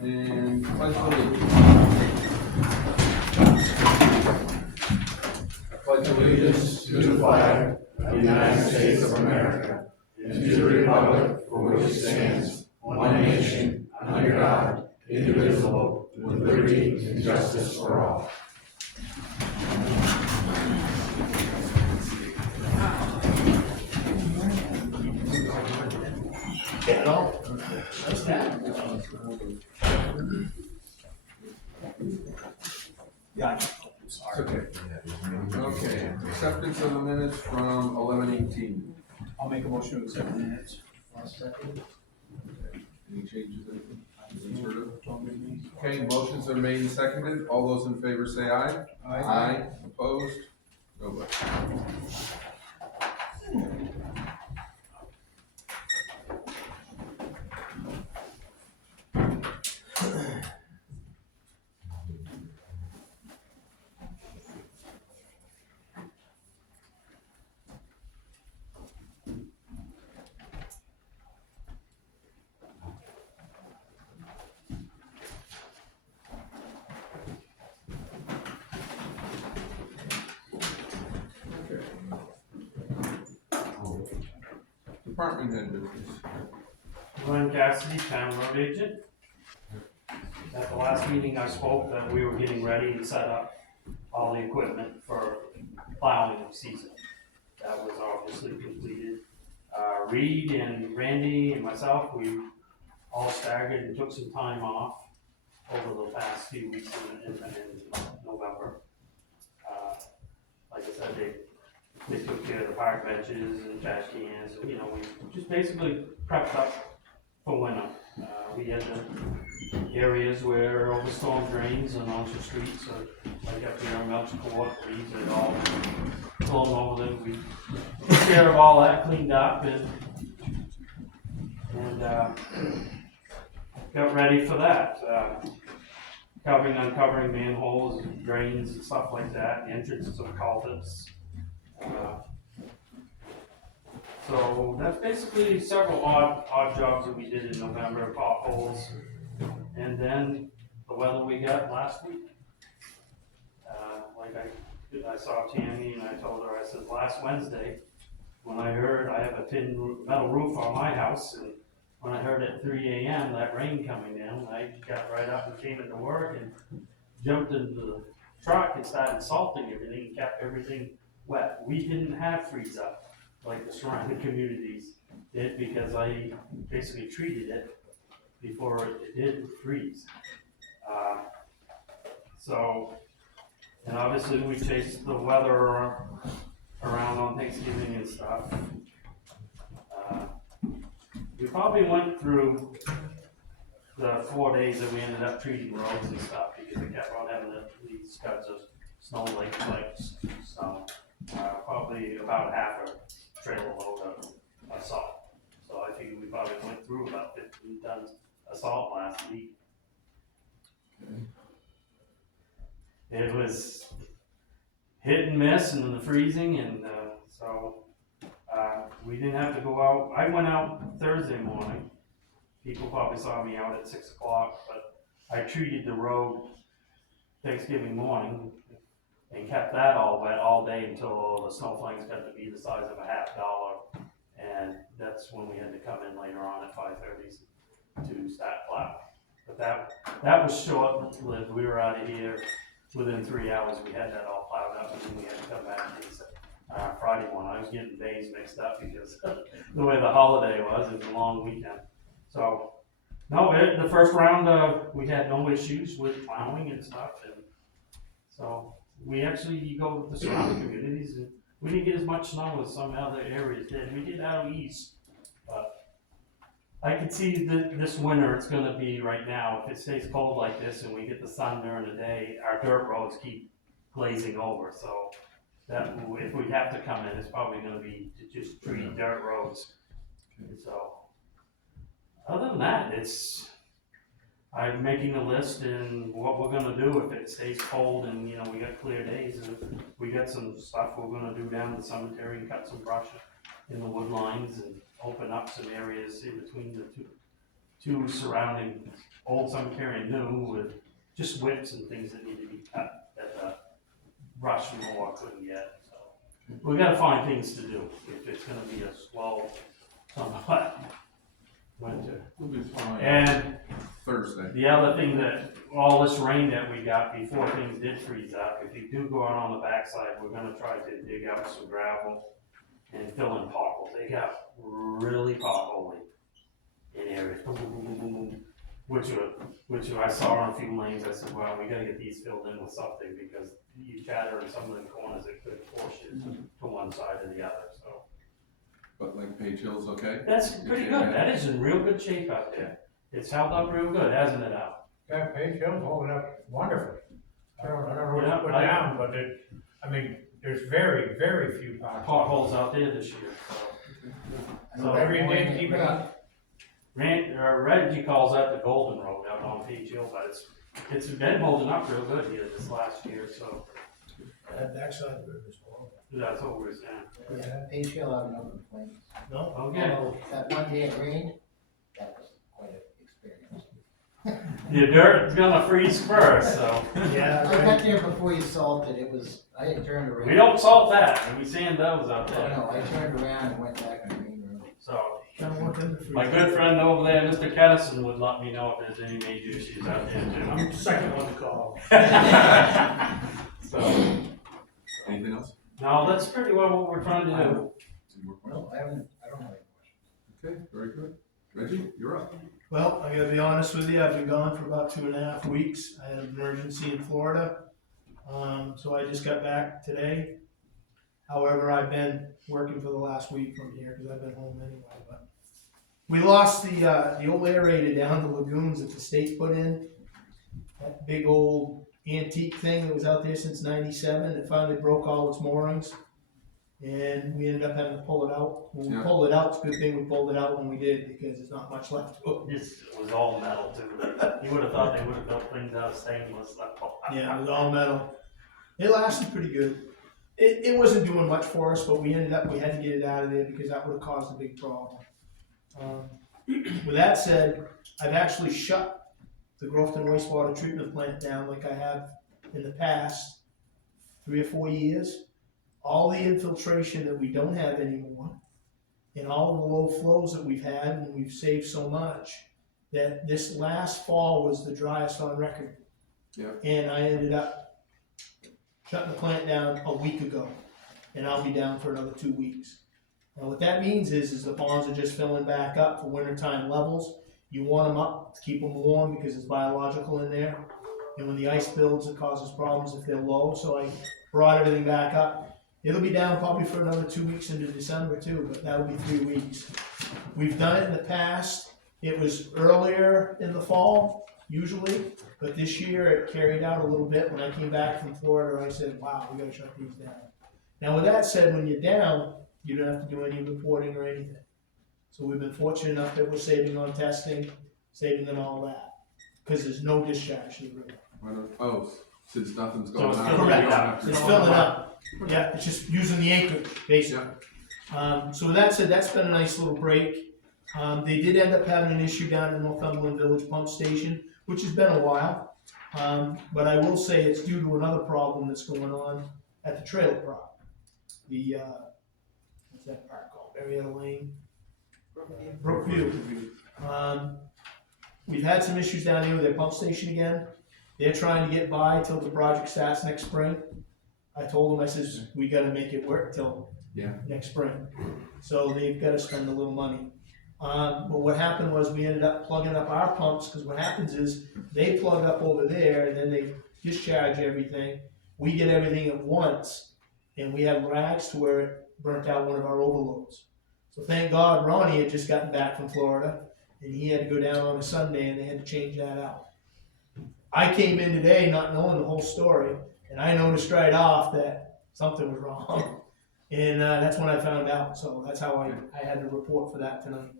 And pledge allegiance. I pledge allegiance To the flag of the United States of America and to the republic for which it stands, one nation, under God, indivisible, with liberty and justice for all. Okay, acceptance of the minutes from 11/18. I'll make a motion to accept the minutes. Any changes? Okay, motions are made and seconded. All those in favor say aye. Aye. Opposed? Nobody. Department head business. Glenn Cassidy, town road agent. At the last meeting I spoke that we were getting ready to set up all the equipment for plowing season. That was obviously completed. Reed and Randy and myself, we all staggered and took some time off over the past few weeks in November. Like I said, they took care of the park benches and trash cans, and, you know, we just basically prepped up for winter. We had the areas where over storm drains and onto streets, so like up here in Melch Court, these are all blown over them. We took care of all that, cleaned up, and got ready for that. Uncovering manholes and drains and stuff like that, the entrances of culverts. So that's basically several odd jobs that we did in November, potholes, and then the weather we got last week. I saw Tammy and I told her, I said, last Wednesday, when I heard I have a metal roof on my house, and when I heard at 3 a.m. that rain coming down, I got right up and came into work and jumped into the truck and started salting everything and kept everything wet. We didn't have freeze up like the surrounding communities did, because I basically treated it before it did freeze. And obviously we chased the weather around on Thanksgiving and stuff. We probably went through the 4 days that we ended up treating roads and stuff, because we kept on having these scuds of snow like snow. Probably about half a trailer load of salt. So I think we probably went through about 15 tons of salt last week. It was hit and miss and the freezing, and so we didn't have to go out. I went out Thursday morning. People probably saw me out at 6 o'clock, but I treated the road Thanksgiving morning and kept that all wet all day until the snowflakes got to be the size of a $50, and that's when we had to come in later on at 5:30 to start plowing. But that was short-lived. We were out of here within 3 hours. We had that all plowed up, and then we had to come back Friday morning. I was getting days mixed up because the way the holiday was. It was a long weekend. So, no, the first round, we had no issues with plowing and stuff, and so you go to the surrounding communities, and we didn't get as much snow as some other areas did. We did out east, but I could see that this winter it's going to be right now. If it stays cold like this and we get the sun during the day, our dirt roads keep glazing over. So that if we have to come in, it's probably going to be to just treat dirt roads. So other than that, I'm making a list and what we're gonna do if it stays cold and, you know, we got clear days, and we got some stuff we're gonna do down in the cemetery and cut some brush in the wood lines and open up some areas in between the two surrounding old cemetery and new with just whips and things that need to be cut that the brush mower couldn't get, so. We gotta find things to do if it's gonna be a slow, somewhat winter. We'll be fine. And Thursday. the other thing that, all this rain that we got before things did freeze up, if you do go out on the backside, we're gonna try to dig out some gravel and fill in potholes. They got really potholy in areas, boom, boom, boom, boom, boom, boom, which I saw on a few lanes. I said, well, we gotta get these filled in with something because you chatter in some of the corners, it could force you to one side or the other, so. But like Page Hill's okay? That's pretty good. That is in real good shape out there. It's held up real good, hasn't it, Al? Yeah, Page Hill's holding up wonderfully. I don't know Yeah, what put down, but I mean, there's very, very few Potholes out there this year, so. So Every day, keep it up. Reggie calls that the Golden Road out on Page Hill, but it's been holding up real good here this last year, so That backside of it is horrible. that's what we're saying. Yeah, Page Hill, I have no complaints. No? Okay, Although that one day it rained, that was quite an experience. the dirt's gonna freeze first, so. Yeah, I got there before you salted, I had turned around. We don't salt that, and we sand those out I there, know, I turned around and went back in the green room. so. Kind of looked in the freezer. My good friend over there, Mr. Kennison, would let me know if there's any major issues out there too. I'm the second one to call. So, Anything else? no, that's pretty well what we're trying to do. Any more questions? No, I don't have any Okay, very good. Reggie, you're up. Well, I gotta be honest with you, I've been gone for about 2.5 weeks. I had an emergency in Florida. So I just got back today. However, I've been working for the last week from here because I've been home anyway, but. We lost the old aerator down the lagoons that the state put in. That big old antique thing that was out there since '97, it finally broke all its moorings. And we ended up having to pull it out. When we Yeah. pulled it out, it's a good thing we pulled it out when we did because there's not much left to it. This was all metal too. You would have thought they would have built things out of stainless. Yeah, it was all metal. It lasted pretty good. It wasn't doing much for us, but we had to get it out of there because that would have caused a big problem. With that said, I've actually shut the Groveton Wastewater Treatment Plant down like I have in the past 3 or 4 years. All the infiltration that we don't have anymore, and all the low flows that we've had, and we've saved so much, that this last fall was the driest on record. Yeah. And I ended up shutting the plant down a week ago, and I'll be down for another 2 weeks. Now what that means is the ponds are just filling back up for wintertime levels. You want them up to keep them warm because it's biological in there. And when the ice builds, it causes problems if they're low, so I brought everything back up. It'll be down probably for another 2 weeks into December too, but that'll be 3 weeks. We've done it in the past. It was earlier in the fall, usually, but this year it carried out a little bit. When I came back from Florida, I said, wow, we gotta shut these down. Now with that said, when you're down, you don't have to do any reporting or anything. So we've been fortunate enough that we're saving on testing, saving on all that, because there's no discharge to the river. Oh, since nothing's So going it's on. filling you don't up. have to- It's filling up. Yeah, it's just using the anchor, basically. So with that said, that's been a nice little break. They did end up having an issue down in Northumberland Village Pump Station, which has been a while. But I will say it's due to another problem that's going on at the trailer park. The, what's that park called? Marietta Lane? Brookview. We've had some issues down here with their pump station again. They're trying to get by till the project starts next spring. I told them, I says, we gotta make it work till next spring. So they've gotta spend a little money. But what happened was we ended up plugging up our pumps, because what happens is they plug up over there and then they discharge everything. We get everything at once, and we had rags to where it burnt out one of our overloads. So thank God Ronnie had just gotten back from Florida, and he had to go down on a Sunday and they had to change that out. I came in today not knowing the whole story, and I noticed right off that something was wrong. And that's when I found out, so that's how I had to report for that tonight.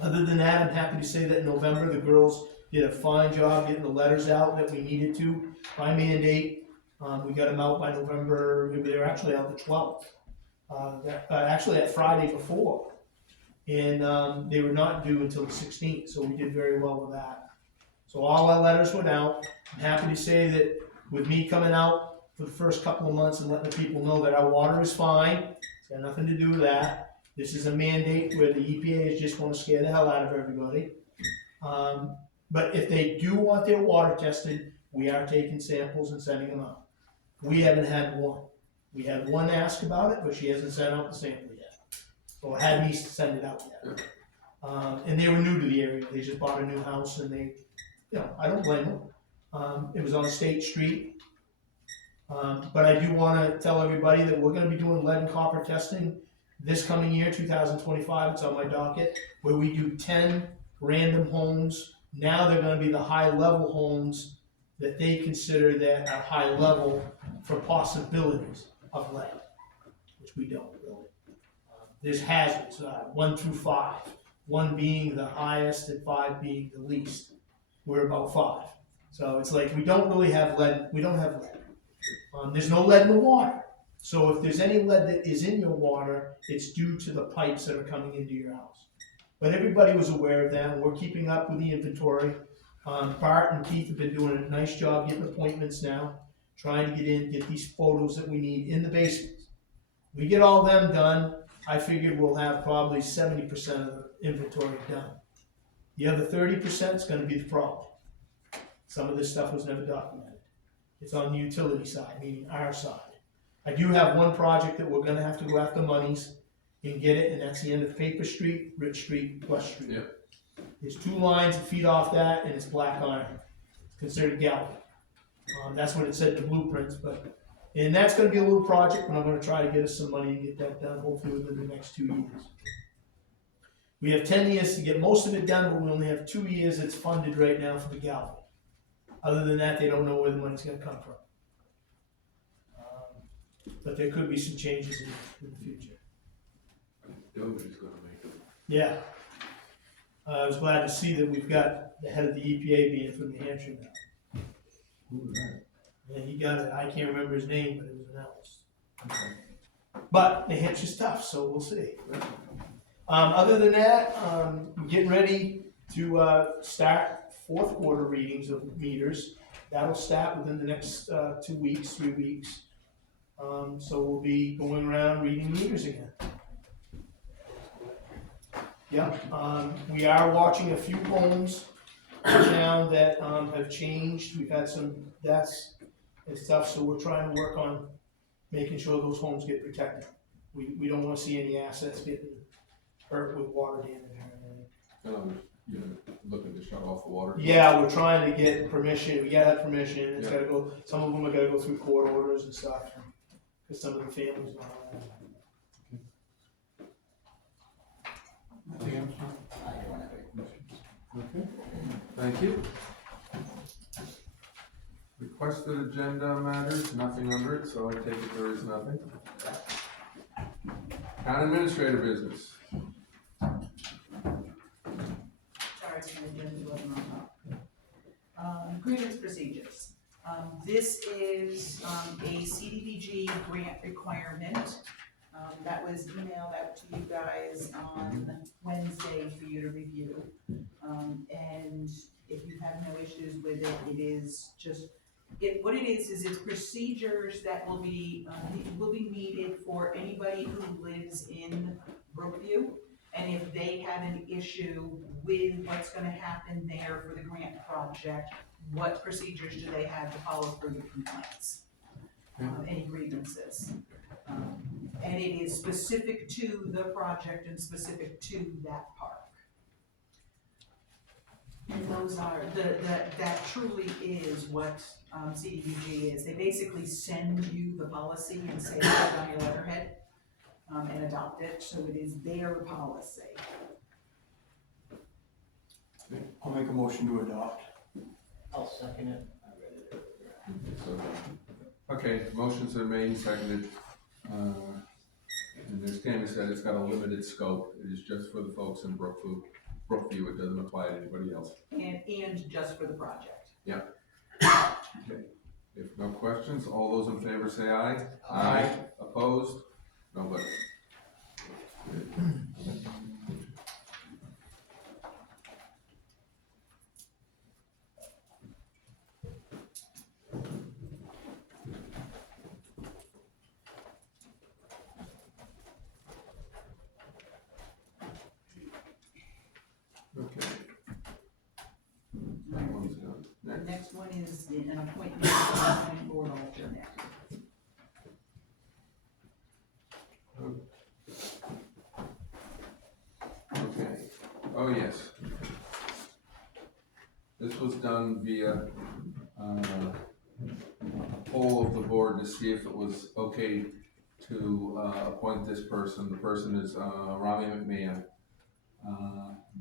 Other than that, I'm happy to say that in November, the girls did a fine job getting the letters out that we needed to by mandate. We got them out by November, they were actually out the 12th. Actually that Friday before. and, they were not due until the 16th, so we did very well with that. So all our letters went out. I'm happy to say that with me coming out for the first couple of months and letting the people know that our water is fine, it's got nothing to do with that. This is a mandate where the EPA is just wanna scare the hell out of everybody. But if they do want their water tested, we are taking samples and sending them out. We haven't had one. We had one ask about it, but she hasn't sent out the sample yet. Or had me send it out yet. And they were new to the area. They just bought a new house and they, I don't blame them. It was on State Street. But I do wanna tell everybody that we're gonna be doing lead and copper testing this coming year, 2025, it's on my docket, where we do 10 random homes. Now they're gonna be the high-level homes that they consider that are high level for possibilities of lead, which we don't really. There's hazards, 1 through 5, 1 being the highest and 5 being the least. We're about 5. So it's like, we don't really have lead, we don't have lead. There's no lead in the water. So if there's any lead that is in your water, it's due to the pipes that are coming into your house. But everybody was aware of that, and we're keeping up with the inventory. Bart and Keith have been doing a nice job getting appointments now, trying to get these photos that we need in the basements. We get all them done, I figured we'll have probably 70% of the inventory done. The other 30% is gonna be the problem. Some of this stuff was never documented. It's on the utility side, meaning our side. I do have one project that we're gonna have to go after monies and get it, and that's the end of Paper Street, Rich Street, West Street. Yep. There's 2 lines that feed off that, and it's black iron, it's considered galvanized. That's what it said in the blueprints, and that's gonna be a little project, but I'm gonna try to get us some money and get that done, hopefully within the next 2 years. We have 10 years to get most of it done, but we only have 2 years that's funded right now for the galvanizing. Other than that, they don't know where the money's gonna come from. But there could be some changes in the future. Nobody's gonna make it. Yeah. I was glad to see that we've got the head of the EPA being from New Hampshire now. And he got it, I can't remember his name, but it was announced. But New Hampshire's tough, so we'll see. Other than that, we're getting ready to start 4th quarter readings of meters. That'll start within the next 2 weeks, 3 weeks. So we'll be going around reading meters again. Yeah, we are watching a few homes now that have changed. We've had some deaths and stuff, so we're trying to work on making sure those homes get protected. We don't want to see any assets getting hurt with water damage or anything. You're looking to shut off the water? Yeah, we're trying to get permission. We gotta have permission. It's Yeah. gotta go. Some of them are gotta go through court orders and stuff, because some of the families don't allow that. Nothing else? I don't have any questions. Okay, thank you. Requested agenda matters, nothing under it, so I take it there is nothing. Town administrator business. Sorry, my agenda wasn't on. Grievance procedures. This is a CDBG grant requirement. That was emailed out to you guys on Wednesday for you to review. And if you have no issues with it, it is just, what it is it's procedures that will be needed for anybody who lives in Brookview. And if they have an issue with what's gonna happen there for the grant project, what procedures do they have to follow for the complaints? Any grievances. And it is specific to the project and specific to that park. And those are, that truly is what CDBG is. They basically send you the policy and say, put it on your letterhead, and adopt it, so it is their policy. I'll make a motion to adopt. I'll second it. I read it. So, okay, motions are made and seconded. And as Tammy said, it's got a limited scope. It is just for the folks in Brookview. It doesn't apply to anybody else. And just for the project. Okay. If no questions, all those in favor say aye. Opposed? Nobody. next one is an appointment to the zoning board alternate. Okay, oh yes. This was done via, poll of the board to see if it was okay to, appoint this person. The person is, Rami McMahon.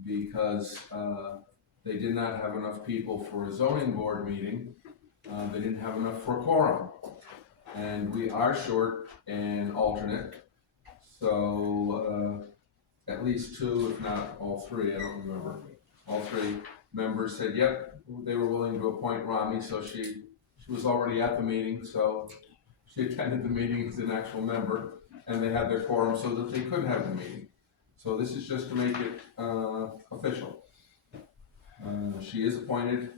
Because, they did not have enough people for a zoning board meeting. They didn't have enough for a quorum. And we are short an alternate, so, at least two, if not all three, I don't remember. All three members said, yep, they were willing to appoint Rami, so she was already at the meeting, so she attended the meeting as an actual member, and they had their quorum so that they could have the meeting. So this is just to make it, official. She is appointed,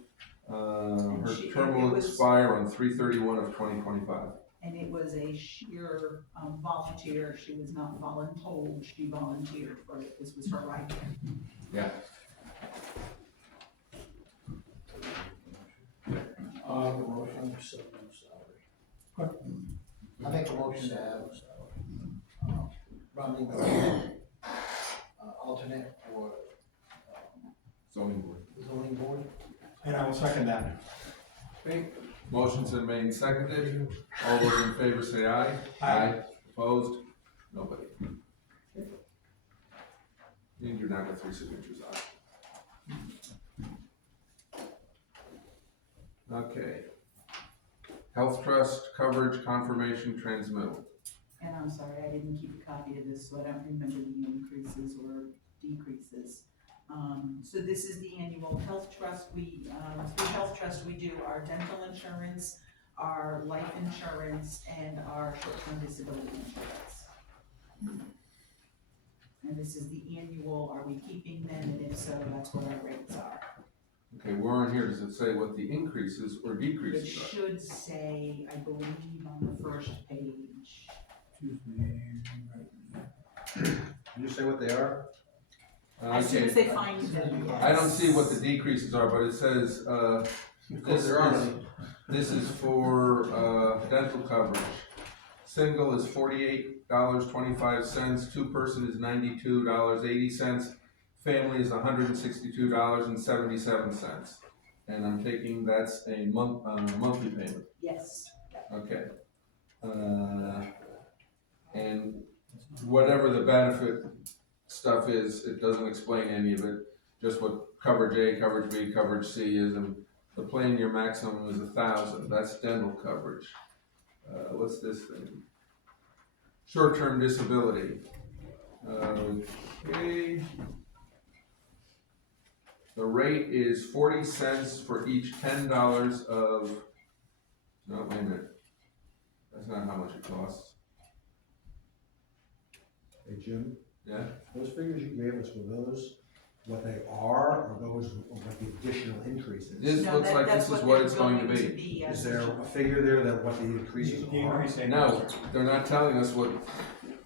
her term will expire on 3/31 of 2025. And it was a sheer volunteer, she was not voluntold, she volunteered for it, this was her right. Yeah. Motion. I make a motion to have, Romney McMahon, alternate for, Zoning board. the zoning board. And I will second that. Okay, motion's been made and seconded. All those in favor say aye. Aye. Opposed? Nobody. And you're not got 3 signatures on. Okay. Health trust coverage confirmation transmittal. And I'm sorry, I didn't keep a copy of this, so I don't remember the increases or decreases. So this is the annual health trust. Through health trust, we do our dental insurance, our life insurance, and our short-term disability insurance. And this is the annual, are we keeping them, and if so, that's what our rates are. Okay, where on here does it say what the increases or It decreases are? should say, I believe, on the first page. Can you say what they are? As soon as Okay, they find them, yes. I don't see what the decreases are, but it says, Because there are many. this is for, dental coverage. Single is $48.25, two-person is $92.80, family is $162.77. And I'm taking that's a monthly payment, Yes. okay. And whatever the benefit stuff is, it doesn't explain any of it, just what coverage A, coverage B, coverage C is, and the plan year maximum is 1,000, that's dental coverage. What's this thing? Short-term disability. Okay. The rate is 40 cents for each $10 of, no, wait a minute. That's not how much it costs, Hey, Jim, yeah? those figures you gave us, were those what they are, or those what the additional increases? This No, looks like that's this is what they're it's going to be. yes. Is there a figure there that what the increases The are? increase in- No, they're not telling us what,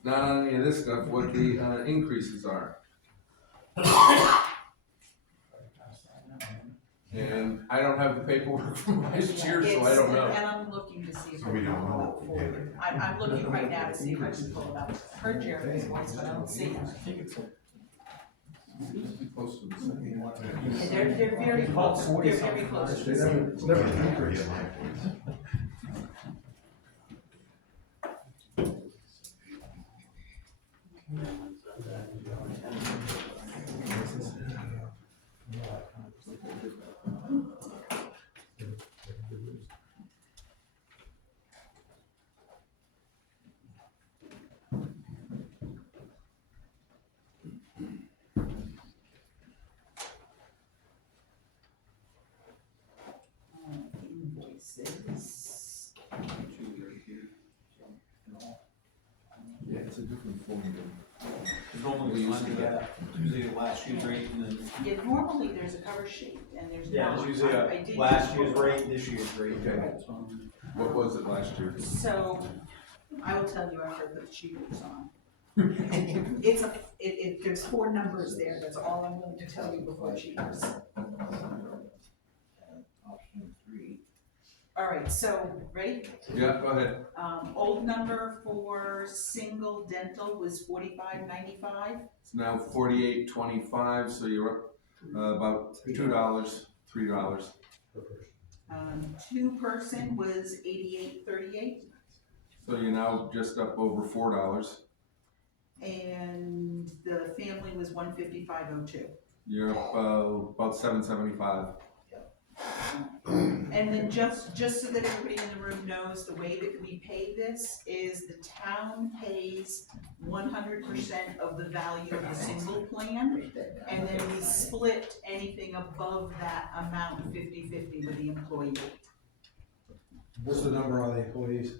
not on any of this stuff, what the increases are. And I don't have the paperwork from last year, so I don't know. And I'm looking to see if I So we can don't pull know. out for you. I'm looking right now to see if I can pull it out. I heard Jeremy's voice, but I don't see it. Close to the same. And they're very close, they're very close to the same. It's never an increase. Invoices. Yeah, it's a different form than. Normally We it's used to under get. that, usually last year's rate and then, Yeah, normally there's a cover sheet and there's yeah, not. there's usually I did last just year's pull- rate, this year's rate. Okay. What was it last year? So, I will tell you after I put the cheaters on. It's there's 4 numbers there, that's all I'm going to tell you before cheaters. Option 3. right, so, ready? Yeah, go ahead. Old number for single dental was $45.95. It's now $48.25, so you're up about $2, $3. per person. Two-person was $88.38, So you're now just up over $4. and the family was $155.02. You're up about $7.75. And then just so that everybody in the room knows, the way that we pay this is the town pays 100% of the value of the single plan, and then we split anything above that amount 50-50 with the employee. What's the number on the employees?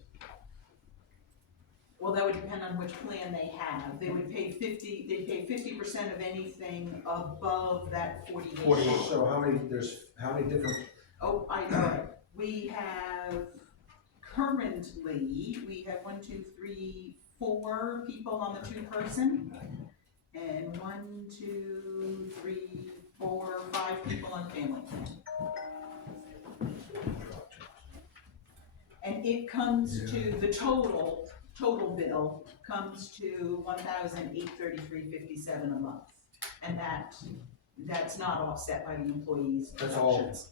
Well, that would depend on which plan they have. They would pay 50% of anything above that 48. So how many different, Oh, I know it. We have currently, we have 1, 2, 3, 4 people on the two-person. And 1, 2, 3, 4, 5 people on family plan. And it comes to, the total bill comes to $1,833.57 a month. And that's not offset by the employees' That's all. deductions.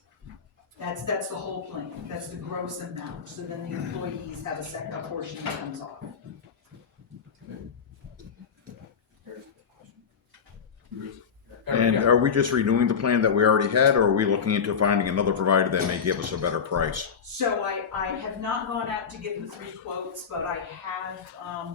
That's the whole plan, that's the gross amount, so then the employees have a second portion that comes off. And are we just renewing the plan that we already had, or are we looking into finding another provider that may give us a better price? So I have not gone out to give the 3 quotes, but I have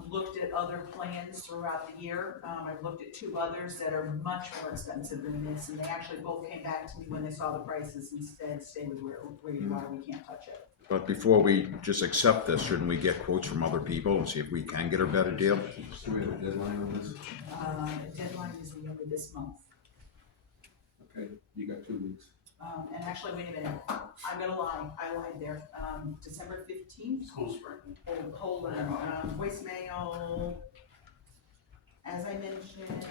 looked at other plans throughout the year. I've looked at 2 others that are much more expensive than this, and they actually both came back to me when they saw the prices and said, stay with where you are, we can't touch it. But before we just accept this, shouldn't we get quotes from other people and see if we can get a better deal? So we have a deadline on this? The deadline is the end of this month. Okay, you got 2 weeks. And actually, wait a minute, I'm gonna lie, I lied there, December 15th? School spring. Hold on, voicemail, as I mentioned,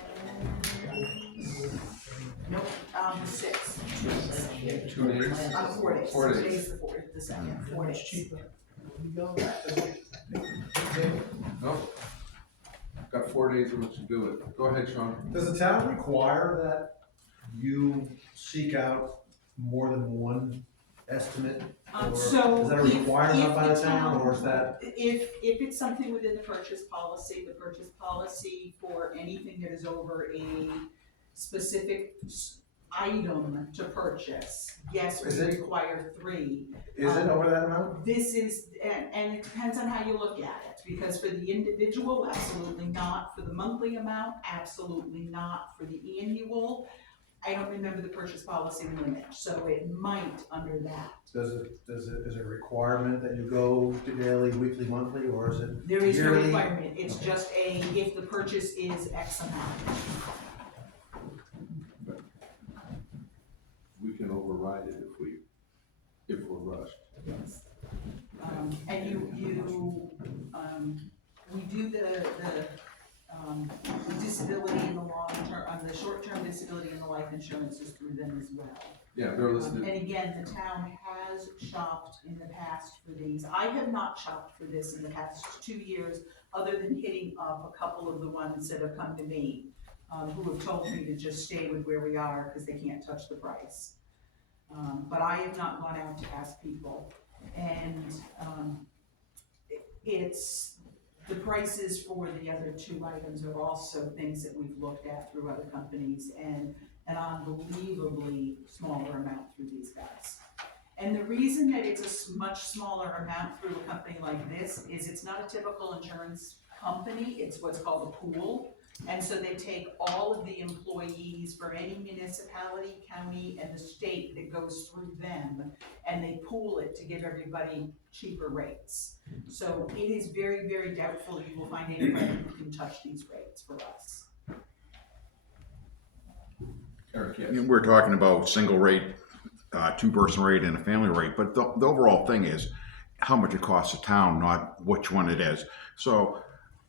nope, the 6th. 2 days? 4 days. 4 days. Today's the 2nd, 4 days. cheaper. We go. Nope. Got 4 days in which to do it. Go ahead, Sean. does the town require that you seek out more than one estimate? Or So is that a if requirement by the the town, or is that? If it's something within the purchase policy for anything that is over a specific item to purchase, yes, Is we it? require 3. Is it over that amount? This is, and it depends on how you look at it, because for the individual, absolutely not. For the monthly amount, absolutely not. For the annual, I don't remember the purchase policy limit, so it might under that. Is it a requirement that you go to daily, weekly, monthly, or is it There is no yearly? requirement, it's just if the purchase is X amount. We can override it if we're rushed. Yes. And we do the disability in the long term, the short-term disability and the life insurance is through them as well. Yeah, they're listed. And again, the town has shopped in the past for these. I have not shopped for this in the past 2 years, other than hitting up a couple of the ones that have come to me, who have told me to just stay with where we are because they can't touch the price. But I have not gone out to ask people, and the prices for the other 2 items are also things that we've looked at through other companies, and an unbelievably smaller amount through these guys. And the reason that it's a much smaller amount through a company like this is it's not a typical insurance company, it's what's called a pool. And so they take all of the employees for any municipality, county, and the state that goes through them, and they pool it to give everybody cheaper rates. So it is very, very doubtful you will find anybody who can touch these rates for us. Eric, I yes. mean, we're talking about single rate, 2-person rate and a family rate, but the overall thing is how much it costs the town, not which one it is. So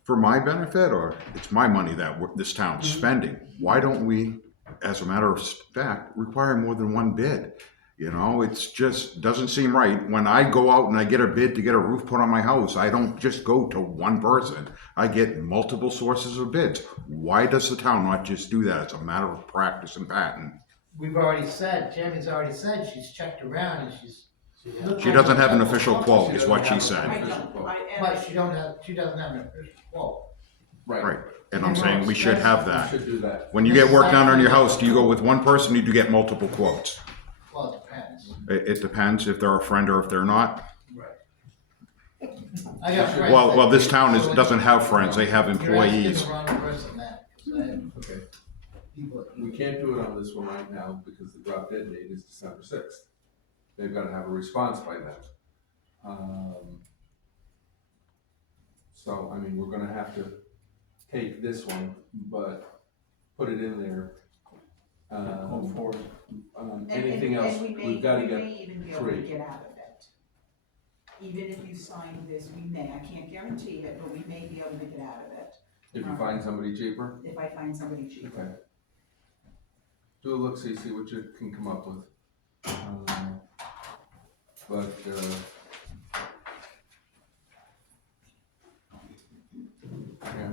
for my benefit, or it's my money that this town's spending, why don't we, as a matter of fact, require more than one bid? You know, it's just, doesn't seem right. When I go out and I get a bid to get a roof put on my house, I don't just go to one person. I get multiple sources of bids. Why does the town not just do that? It's a matter of practice and pattern. We've already said, Tammy's already said, she's checked around and she's. She doesn't have an official quote, is what she doesn't have said. an official quote. But she doesn't have an official quote. Right. And I'm saying we should have We that. should do that. When you get work done on your house, do you go with one person or do you get multiple quotes? Well, it depends. It depends if they're a friend or if they're not. I got friends Well, that- this town doesn't have friends, they have employees. You're asking the wrong person that, 'cause I have Okay, people. we can't do it on this one right now because the drop dead date is December 6th. They've gotta have a response by then. So, I mean, we're gonna have to take this one, but put it in there. Go forward. Anything else, we've gotta We get may even be able to 3. get out of it. Even if you sign this, we may, I can't guarantee it, but we may be able to get out of it If you find somebody cheaper, if I find somebody cheaper. okay. Do a look-see, see what you can come up with. But, yeah,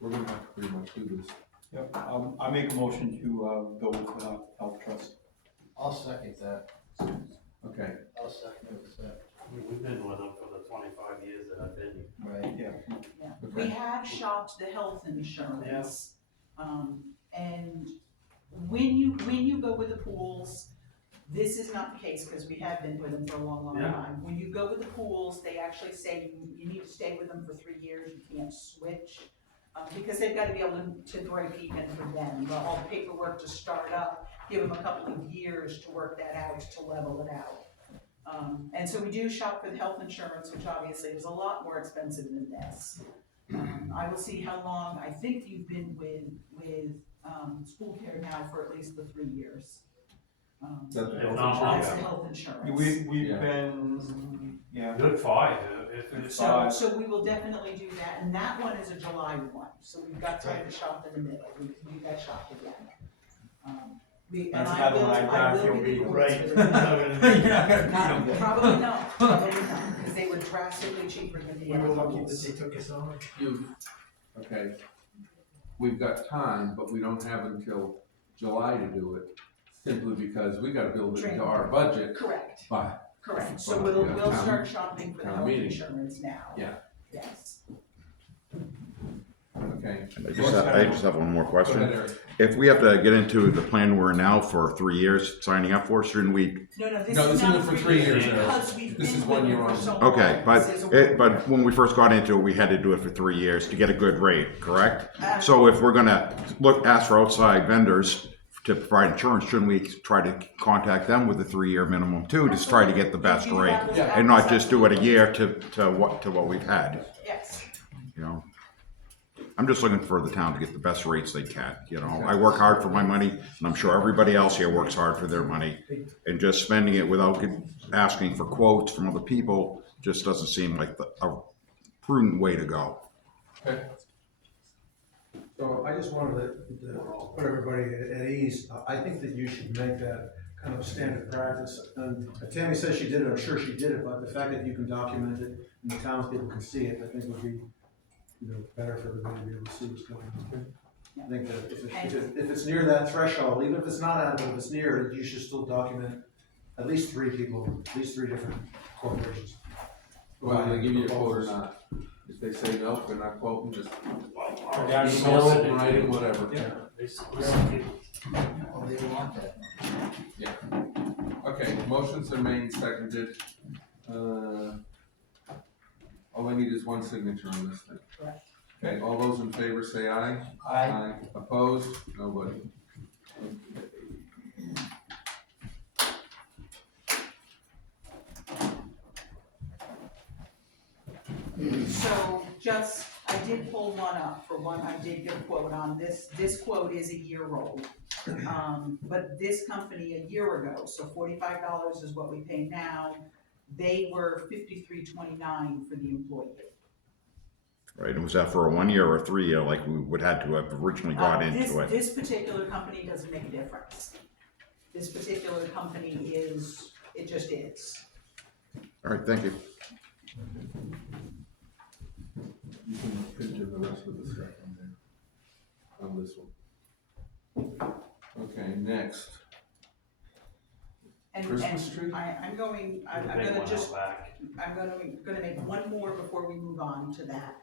we're gonna have to pretty much do this. Yep, I make a motion to, go with, Health Trust. I'll second that. Okay, I'll second it. We've been with them for the 25 years that I've been here. Right. Yeah. Yeah, we Okay. have shopped the health insurance. And when you go with the pools, this is not the case, because we have been with them for a long, long Yeah. time. When you go with the pools, they actually say you need to stay with them for 3 years, you can't switch. Because they've gotta be able to break even for them, all the paperwork to start up, give them a couple of years to work that out, to level it out. And so we do shop for the health insurance, which obviously is a lot more expensive than this. I will see how long, I think you've been with school care now for at least the 3 years. That's the If health not insurance. longer. That's the health insurance. We've Yeah. been, yeah. Good 5, if So we will definitely do that, and that one is a July one, so we've got time to shop in the middle, we got shopped again. And That's I another will, one I I feel will be beat. quotes Right. for the- You're not gonna beat Not- them. Probably not, because they were drastically cheaper than the We other were lucky that ones. they took us on. Okay, we've got time, but we don't have until July to do it, simply because we gotta build it into our budget Correct, by, correct, so Well, yeah, we'll town- start shopping for the town health meeting. insurance now. Yeah. Yes. okay. I just have one more Go question. ahead, Eric. If we have to get into the plan we're in now for 3 years signing up for, shouldn't we? No, No, this this is not isn't for 3 years, Eric. because we've This been is with 1 year them for only. so long. Okay, This is but when we first got into it, we had to do it for 3 years to get a good rate, correct? Um, So if we're gonna ask for outside vendors to provide insurance, shouldn't we try to contact them with a 3-year minimum too, to try to get the best rate? Yeah. And not just do it a year to what we've had, Yes, you know? I'm just looking for the town to get the best rates they can, you know? I work hard for my money, and I'm sure everybody else here works hard for their money. And just spending it without asking for quotes from other people just doesn't seem like a prudent way to go. Okay, So I just wanted to put everybody at ease. I think that you should make that kind of standard practice. And Tammy says she did it, I'm sure she did it, but the fact that you can document it and the townspeople can see it, I think would be, better for everybody to be able to see what's going on. I think that if it's near that threshold, even if it's not out of it, if it's near it, you should still document at least 3 people, at least 3 different corporations. well, they give you a quote or not, if they say no, they're not quoting, just Yeah, email it in writing, whatever. Yeah. Oh, they want that. Okay, motions are made, seconded, all I need is one signature on this thing. Correct. Okay, all those in favor say aye. I, Opposed? Nobody. so I did pull one up for one, I did get a quote on this quote is a year old. But this company a year ago, so $45 is what we pay now, they were $53.29 for the employee. Right, and was that for a 1 year or a 3 year, like we would had to have originally got into it? This particular company doesn't make a difference. this particular company is, it just is. All right, thank you. You can picture the rest of the stuff on there, on this one. Okay, next, And, Christmas tree? I'm going, I'm The big gonna one just, out back. I'm gonna make one more before we move on to that.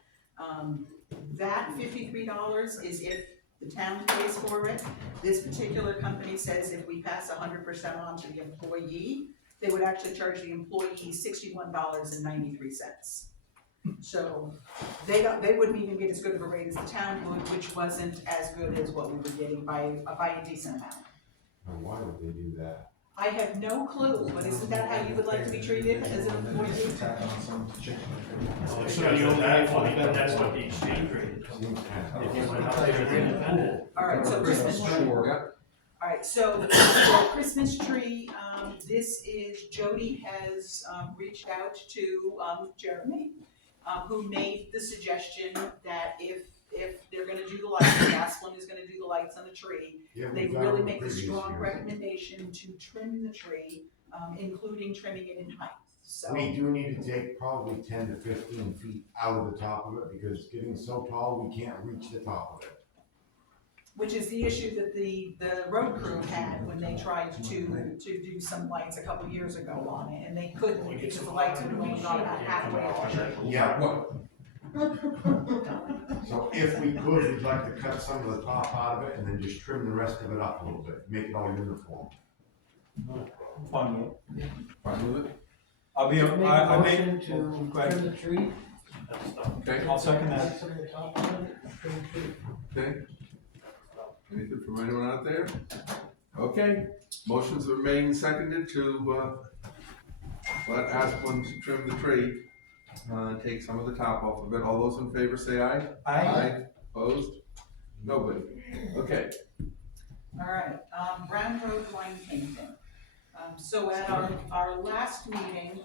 That $53 is if the town pays for it. This particular company says if we pass 100% on to the employee, they would actually charge the employee $61.93. So they wouldn't even get as good of a rate as the town would, which wasn't as good as what we were getting by a decent amount. Why would they do that? I have no clue, but isn't that how you would like to be treated as an employee? So you only have one, but that's what the exchange rate is. If you went out there as independent. Alright, so Christmas tree. Yep. Alright, so for Christmas tree, this is, Jody has, reached out to, Jeremy, who made the suggestion that if they're gonna do the lights, Asplin is gonna do the lights on the tree, they really make a strong recommendation to trim the tree, including trimming it in height, so. We do need to take probably 10 to 15 feet out of the top of it because getting so tall, we can't reach the top of it. Which is the issue that the road crew had when they tried to do some lights a couple years ago on it, and they couldn't because the lights had only gone about halfway up the tree. Yeah, What? so if we could, we'd like to cut some of the top out of it and then just trim the rest of it up a little bit, make it all uniform. Fun. Fine with it? I'll be, Make a I motion make, to go ahead. trim the tree. That's stuff. Okay, I'll second that. Lights on the top of it, trim the tree. okay. Anything from anyone out there? Okay, motions are made and seconded to, let Asplin trim the tree, take some of the top off of it. All those in favor say aye. Aye. Opposed? Nobody. Okay, Alright, Brown Road line painting. So at our last meeting,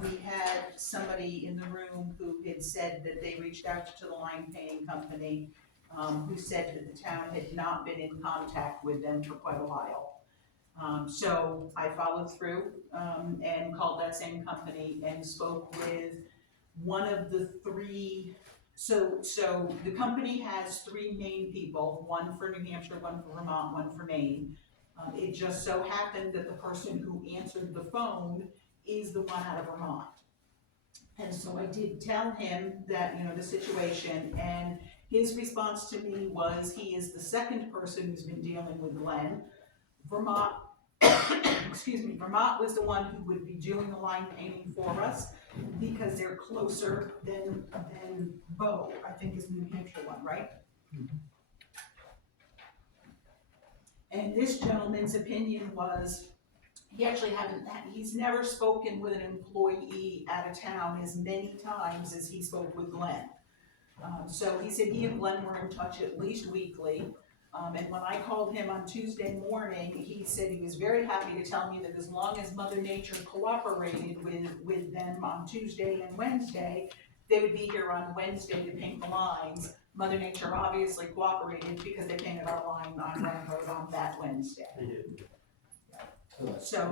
we had somebody in the room who had said that they reached out to the line painting company, who said that the town had not been in contact with them for quite a while. So I followed through, and called that same company and spoke with one of the three. So the company has three main people, one for New Hampshire, one for Vermont, one for Maine. It just so happened that the person who answered the phone is the one out of Vermont. And so I did tell him that, the situation, and his response to me was he is the second person who's been dealing with Glenn. Vermont, Vermont was the one who would be doing the line painting for us because they're closer than Bow, I think is the New Hampshire one, right? And this gentleman's opinion was, he's never spoken with an employee out of town as many times as he spoke with Glenn. So he said he and Glenn were in touch at least weekly. And when I called him on Tuesday morning, he said he was very happy to tell me that as long as Mother Nature cooperated with them on Tuesday and Wednesday, they would be here on Wednesday to paint the lines. Mother Nature obviously cooperated because they painted our line on Brown Road on that Wednesday. So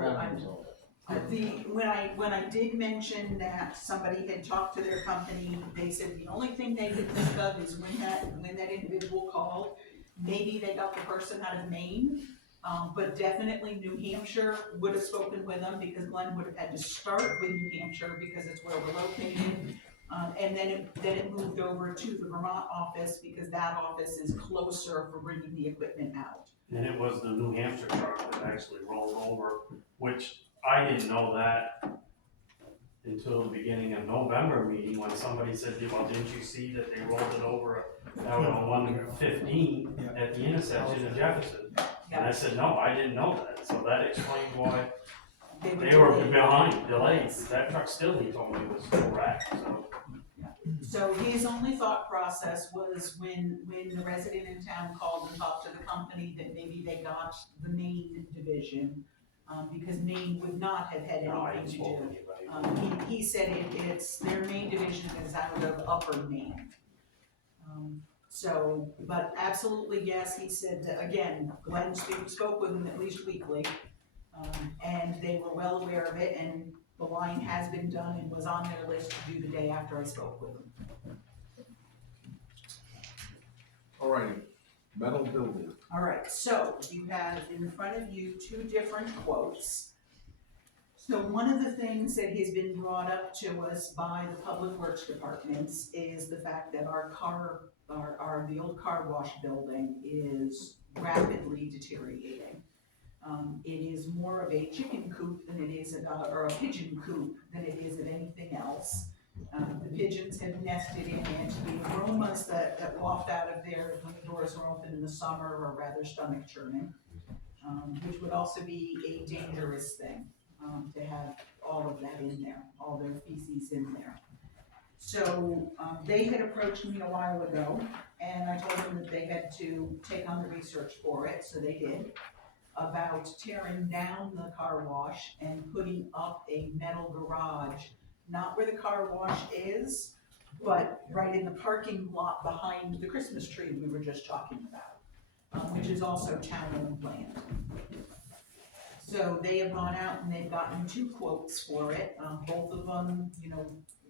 when I did mention that somebody had talked to their company, they said the only thing they could think of is when that individual called, maybe they got the person out of Maine, but definitely New Hampshire would have spoken with them because Glenn would have had to start with New Hampshire because it's where we're located. And then it moved over to the Vermont office because that office is closer for bringing the equipment out. And it was the New Hampshire truck that actually rolled over, which I didn't know that until the beginning of November meeting when somebody said, well, didn't you see that they rolled it over out on 115 at the intersection of Jefferson? And I said, no, I didn't know that. So that explains why they were behind, delayed. That truck still, he told me, was still wrecked, so. So his only thought process was when the resident in town called and talked to the company that maybe they got the Maine division, because Maine would not have had No, I anything didn't to spoke do. to anybody. He said it's, their main division is out of Upper Maine. But absolutely yes, he said that, again, Glenn spoke with him at least weekly. And they were well aware of it, and the line has been done and was on their list to do the day after I spoke with them. Alrighty, metal building. All right, so you have in front of you two different quotes. So one of the things that has been brought up to us by the Public Works Departments is the fact that the old car wash building is rapidly deteriorating. It is more of a chicken coop than it is or a pigeon coop than it is of anything else. The pigeons have nested in it. The aromas that waft out of there when the doors are open in the summer are rather stomach churning, which would also be a dangerous thing, to have all of that in there, all their feces in there. So they had approached me a while ago, and I told them that they had to take on the research for it, so they did, about tearing down the car wash and putting up a metal garage, not where the car wash is, but right in the parking lot behind the Christmas tree we were just talking about, which is also town-owned land. So they have gone out and they've gotten two quotes for it, both of them,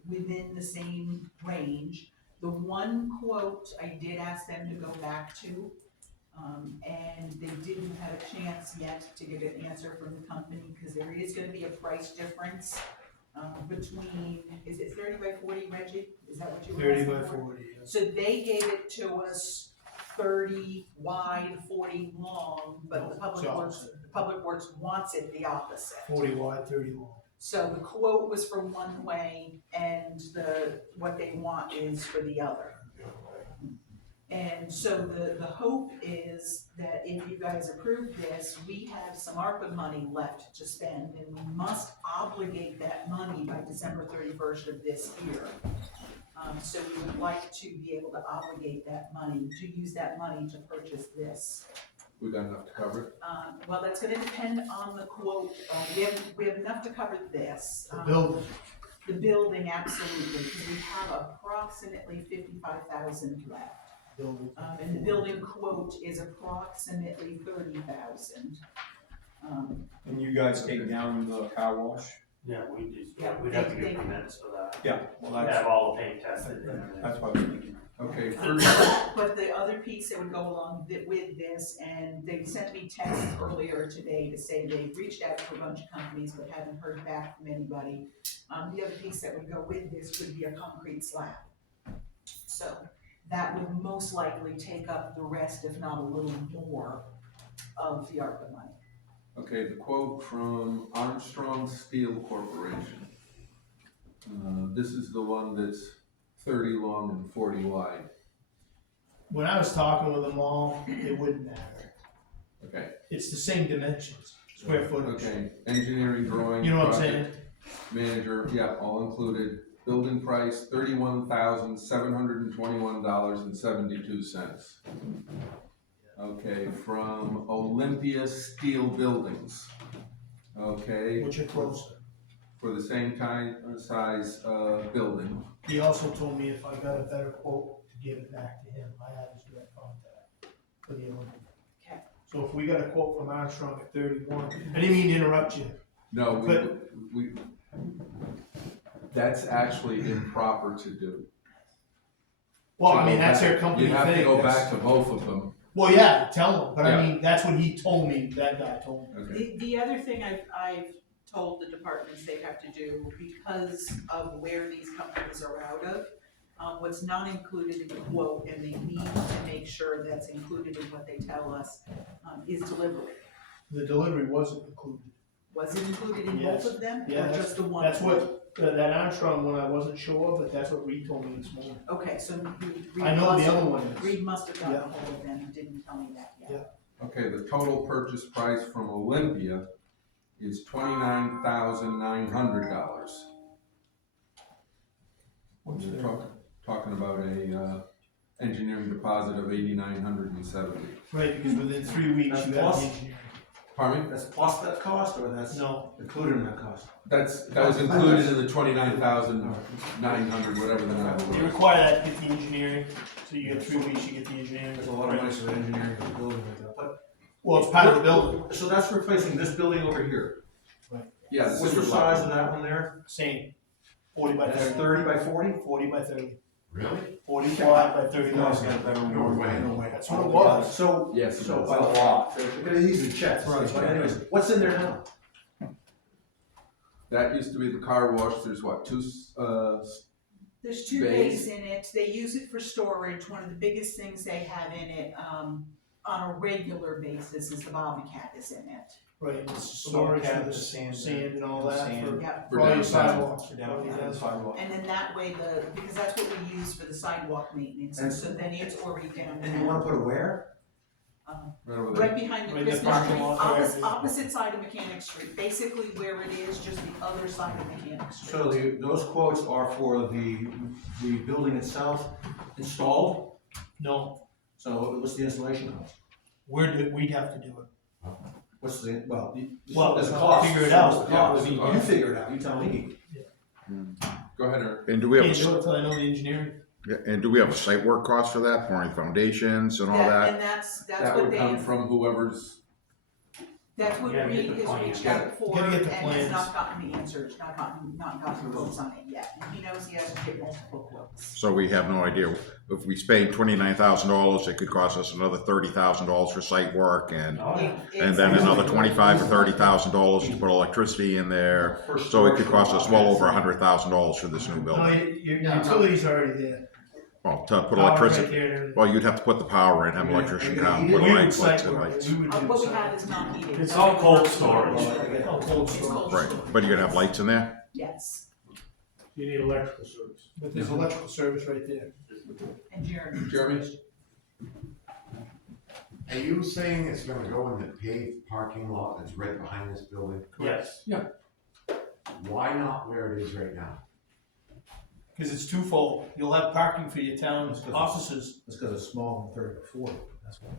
within the same range. The one quote I did ask them to go back to, and they didn't have a chance yet to get an answer from the company, because there is gonna be a price difference between, is it 30 by 40, Reggie? Is that what you were 30 asking by for? 40, yeah. So they gave it to us 30 wide, 40 long, but the Public Works wants it the opposite. 40 wide, 30 long. So the quote was for one way, and what they want is for the other. And so the hope is that if you guys approve this, we have some ARPA money left to spend, and we must obligate that money by December 31st of this year. So we would like to be able to obligate that money, to use that money to purchase this. We got enough to cover it? Well, that's gonna depend on the quote. We have enough to cover this. The building. The building, absolutely, because we have approximately 55,000 left. Building. And the building quote is approximately 30,000. And you guys take down the car wash? Yeah, we just, Yeah, we'd have to they- get permits for that. Yeah, well, Have that's, all the paint tested and everything. that's what I was thinking. Okay, first, But the other piece that would go along with this, and they sent me texts earlier today to say they reached out to a bunch of companies but haven't heard back from anybody. The other piece that would go with this would be a concrete slab. So that would most likely take up the rest, if not a little more, of the ARPA money. okay, the quote from Armstrong Steel Corporation. This is the one that's 30 long and 40 wide. When I was talking with them all, it wouldn't matter. Okay, It's the same dimensions, square footage. okay, engineering drawing. You know what I'm project saying? Manager, yeah, all included. Building price, $31,721.72. Okay, from Olympia Steel Buildings. Okay, Which are closer. for the same size building. He also told me if I got a better quote, to give it back to him. I have his direct contact for the Olympic. Okay. So if we got a quote from Armstrong at 31, I didn't mean to interrupt you. No, But- we, that's actually improper to do. Well, To I mean, go that's back- their company You have to thing. go That's- back to both of them. Well, yeah, tell him, but Yeah. I mean, that's what he told me, that guy told me. Okay, The other thing I've told the departments they have to do, because of where these companies are out of, what's not included in the quote, and they need to make sure that's included in what they tell us, is delivery. The delivery wasn't included. Was it included in Yes. both of them, Yeah, or just the one? That's what, that Armstrong one, I wasn't sure, but that's what Reed told me this morning. Okay, so Reed I know must the have- other one is. Reed must have gotten Yeah. a hold of them, and didn't tell me that yet. Yeah. okay, the total purchase price from Olympia is $29,900. What's We're their- talking about a engineering deposit of $8,970. Right, because within 3 weeks That's you have plus? the engineering. Pardon me? That's plus that cost, or that's No, included in that cost? That was included in the 29,900, whatever the number they was. require that to get the engineering, so you get 3 weeks, you get the engineering. There's a lot of money for engineering and building like that, but Well, it's part of the building, So that's replacing this building over here. Yeah. the What's the cinder block. size of that one there? same, 40 by That's 30. 30 by 40? 40 by 30, Really? 45 by 30. No, it's got a better No way. No way. That's what it was. So, Yes, it so does. by a lot. We could easily check. Right. But anyways, what's in there now? That used to be the car wash, there's what, two, There's two Bays. bays in it, they use it for storage, one of the biggest things they have in it, on a regular basis is the Bobcat is in it. Right, it's The storage Bobcat, for the the sand, sand and all the that sand. for, Yep. for all your downtown. sidewalks. For down the sidewalk. And then that way because that's what we use for the sidewalk maintenance, and so then it's already down. And you wanna put a where? right over there. Right behind the Right in the Christmas parking tree, lot there. opposite side of Mechanic Street, basically where it is, just the other side of Mechanic Street. So those quotes are for the building itself installed? No, So what's the installation cost? we'd have to do it. What's the, well, Well, there's a cost. figure it So out. what's the Yeah, cost? what's the You cost? figure it out, you tell me. Go ahead, Eric. And do we have, Can't do it till I know the engineering. and do we have a site work cost for that, pouring foundations and all that? And that's That what would they, come from whoever's, that's what Yeah, get Reed the has plans. reached out for, Gotta and get the has plans. not gotten the answers, not gotten quotes on it yet, and he knows he has to get multiple quotes. So we have no idea, if we spend $29,000, it could cost us another $30,000 for site work and Oh, yeah. and then another $25,000 or $30,000 to put electricity in there. So it could cost us well over $100,000 for this new No, building. your utility's already there. Well, to put Power right electricity, there and everything. well, you'd have to put the power in, have an electrician come, We put would lights, site and work, lights. we would do What we site have is not needed. It's all cold storage. Oh, cold It's storage. cold Right, storage. but you're gonna have lights in there? Yes, You need electrical service. But there's electrical service right there. and Jeremy. Jeremy? Are you saying it's gonna go in the paved parking lot that's right behind this building? Yes. Why not where it is right now? Cause it's twofold. You'll have parking for your town offices. It's because it's small and 30 by 40, that's why.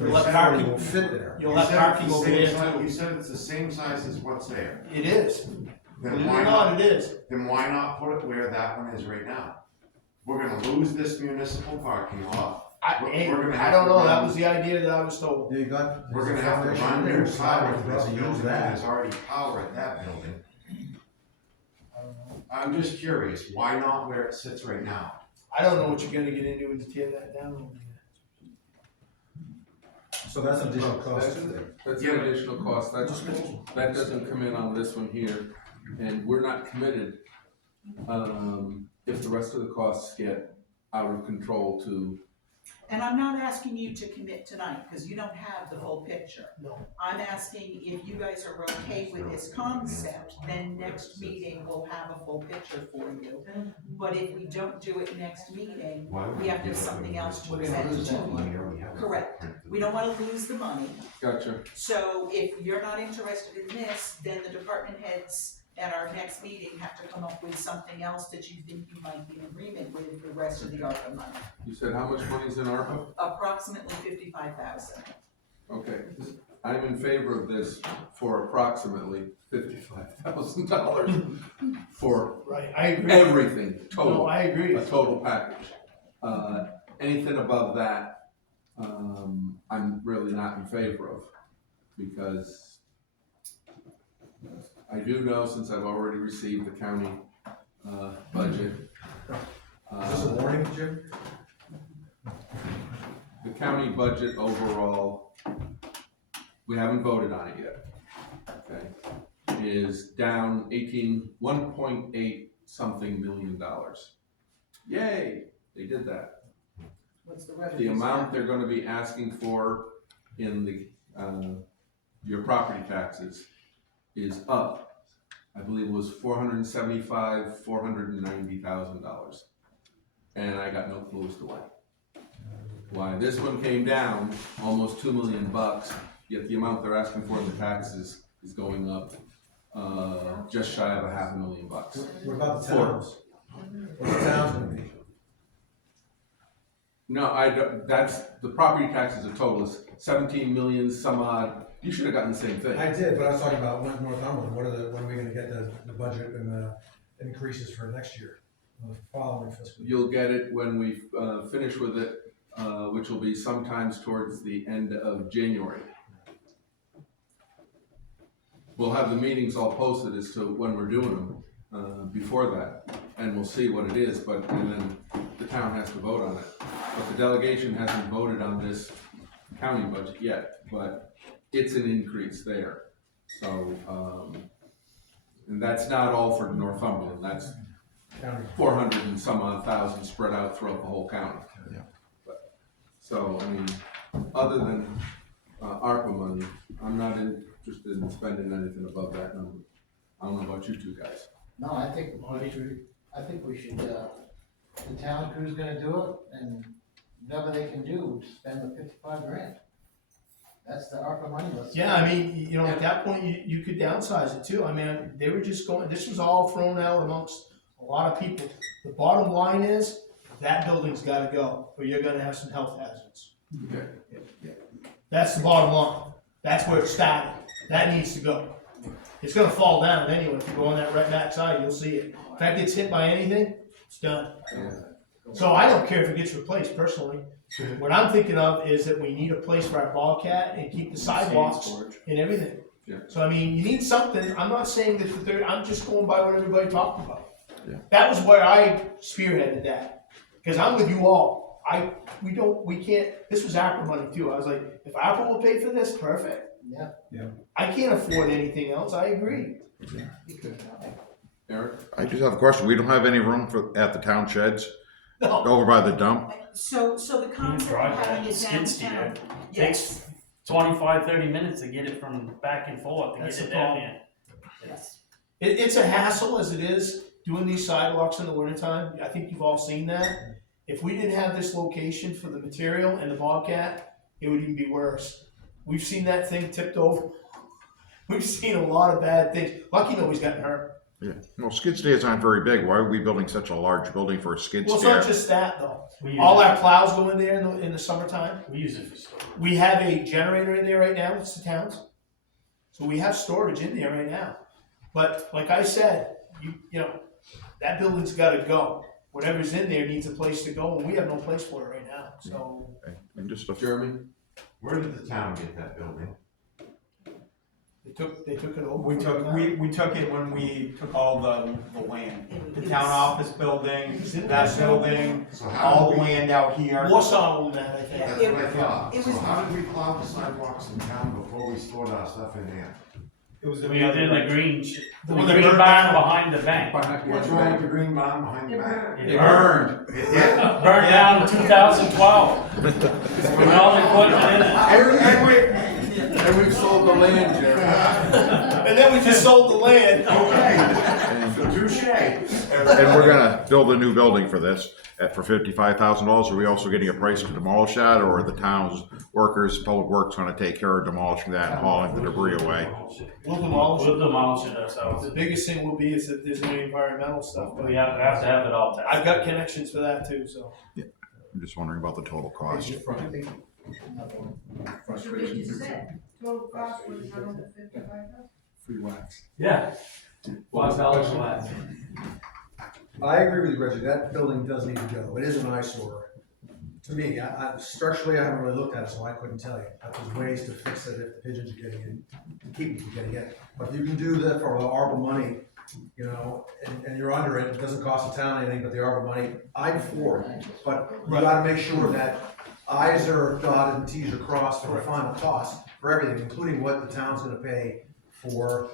You'll have 40 parking, won't fit there. you'll You have said parking it's the over same there size- too. You said it's the same size as what's there. It is. Then Believe it why or not, not, it is. then why not put it where that one is right now? We're gonna lose this municipal parking lot. Hey, We're gonna I have don't to know, that run- was the idea that I was told. You got. We're gonna have to run there, new power to probably this use building, and that. there's already power at that building. I'm just curious, why not where it sits right now? I don't know what you're gonna get into when you tear that down over there. So that's an additional cost. That's an additional cost, that doesn't come in on this one here, and we're not committed, if the rest of the costs get out of control to, And I'm not asking you to commit tonight, because you don't have the full picture. No. I'm asking if you guys are okay with this concept, then next meeting we'll have a full picture for you. But if we don't do it next meeting, Why would we have to have do that something when else to we're present losing to money? you. We already have it. Correct. We don't wanna lose the money. gotcha. So if you're not interested in this, then the department heads at our next meeting have to come up with something else that you think you might be in agreement with the rest of the ARPA money. You said how much money's in ARPA? Approximately 55,000. Okay, I'm in favor of this for approximately $55,000 for Right, I agree. everything, No, total, I agree. a total package. Anything above that, I'm really not in favor of, because I do know, since I've already received the county, budget. Is this a warning, Jim? The county budget overall, we haven't voted on it yet, okay, is down 1.8 something million dollars. Yay, they did that. What's the revenue? The amount they're gonna be asking for in the, your property taxes is up. I believe it was $490,000. And I got no clue as to why. Why this one came down almost $2 million, yet the amount they're asking for in the taxes is going up, just shy of $500,000. What about the towns? What's the towns gonna be? No, I don't, that's, the property taxes are total is 17 million some odd. You should have gotten the same thing. I did, but I was talking about Northumberland, when are we gonna get the budget and the increases for next year, the following fiscal year? You'll get it when we finish with it. which will be sometimes towards the end of January. We'll have the meetings all posted as to when we're doing them, before that, and we'll see what it is, and then the town has to vote on it. But the delegation hasn't voted on this county budget yet, but it's an increase there. So, and that's not all for Northumberland, that's 400 and some odd thousand spread out throughout the whole county. Yeah. So, I mean, other than, ARPA money, I'm not interested in spending anything above that number. I don't know about you two guys. No, I think we should, the town crew's gonna do it, and whatever they can do, spend the 55 grand. That's the ARPA money, let's. Yeah, I mean, you know, at that point, you could downsize it too. I mean, they were just going, this was all thrown out amongst a lot of people. The bottom line is, that building's gotta go, or you're gonna have some health hazards. Okay. That's the bottom line. That's where it started. That needs to go. It's gonna fall down anyway. If you go on that right back side, you'll see it. If that gets hit by anything, it's done. So I don't care if it gets replaced personally. What I'm thinking of is that we need a place for our Bobcat and keep the sidewalks and everything. Yeah. So I mean, you need something. I'm not saying that I'm just going by what everybody talked about. Yeah. That was where I spearheaded that. Cause I'm with you all. We can't, this was ARPA money too. I was like, if ARPA will pay for this, perfect. Yeah. I can't afford anything else. I agree. Eric? I just have a question. We don't have any room at the town sheds No. over by the dump? So the concept of having it Skid steer. downtown, Takes yes, 25, 30 minutes to get it from back and forth to That's get it the down problem. here. yes. It's a hassle as it is doing these sidewalks in the wintertime. I think you've all seen that. If we didn't have this location for the material and the Bobcat, it would even be worse. We've seen that thing tipped over. We've seen a lot of bad things. Lucky nobody's gotten hurt. Yeah. Well, skid steers aren't very big. Why are we building such a large building for a skid Well, it's steer? not just that though. We use All it- our plows go in there in the summertime. We use it for storage. We have a generator in there right now, it's the town's. So we have storage in there right now. But like I said, you know, that building's gotta go. Whatever's in there needs a place to go, and we have no place for it right now, so. Okay. And just a Jeremy? Where did the town get that building? They took it over. We took it when we took all the land. The town office building, that building, So how all did the we, land out here. Warsaw owned that, I think. that's what I thought. It So was- how did we plow the sidewalks in town before we stored our stuff in there? It was We did the green, The the one that green burned barn down. behind the bank. What's wrong with the green barn behind the back? It burned. It did? Burned down in 2012. With all the equipment in it. And we've sold the land, Jeremy. And then we just sold the land. Okay, touche. And we're gonna build a new building for this for $55,000. Are we also getting a price to demolish that, or are the town's workers, public works, gonna take care of demolishing that and hauling the debris away? We'll demolish We'll it. demolish it ourselves. The biggest thing will be is if there's any environmental stuff, but We have to have it all tested. I've got connections for that too, so. I'm just wondering about the total cost. Frustration. Total cost was $155,000. Free wax. Yeah. $5 flat. I agree with you, Reggie, that building does need to go, it is an eyesore. To me, structurally, I haven't really looked at it, so I couldn't tell you, but there's ways to fix it if the pigeons are getting in, keep them from getting in. But if you can do that for the ARPA money, you know, and you're under it, it doesn't cost the town anything but the ARPA money, I'm for it. But you gotta make sure that I's are dotted and T's are crossed for the final cost for everything, including what the town's gonna pay for.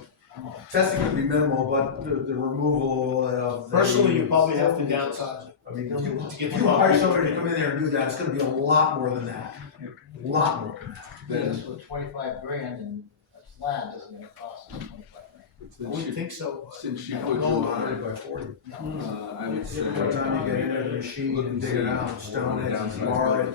Testing could be minimal, but the removal of. Personally, you probably have to downsize it. I mean, To get if the you hire somebody to come in there and do that, it's gonna be a lot more than that. A lot more than that. This with 25 grand and a slab isn't gonna cost us 25 grand. I wouldn't think so. Since you I put don't you know, on 100 it, by 40. I would say. By the time you get into the machine and dig it out, stone it, bar it,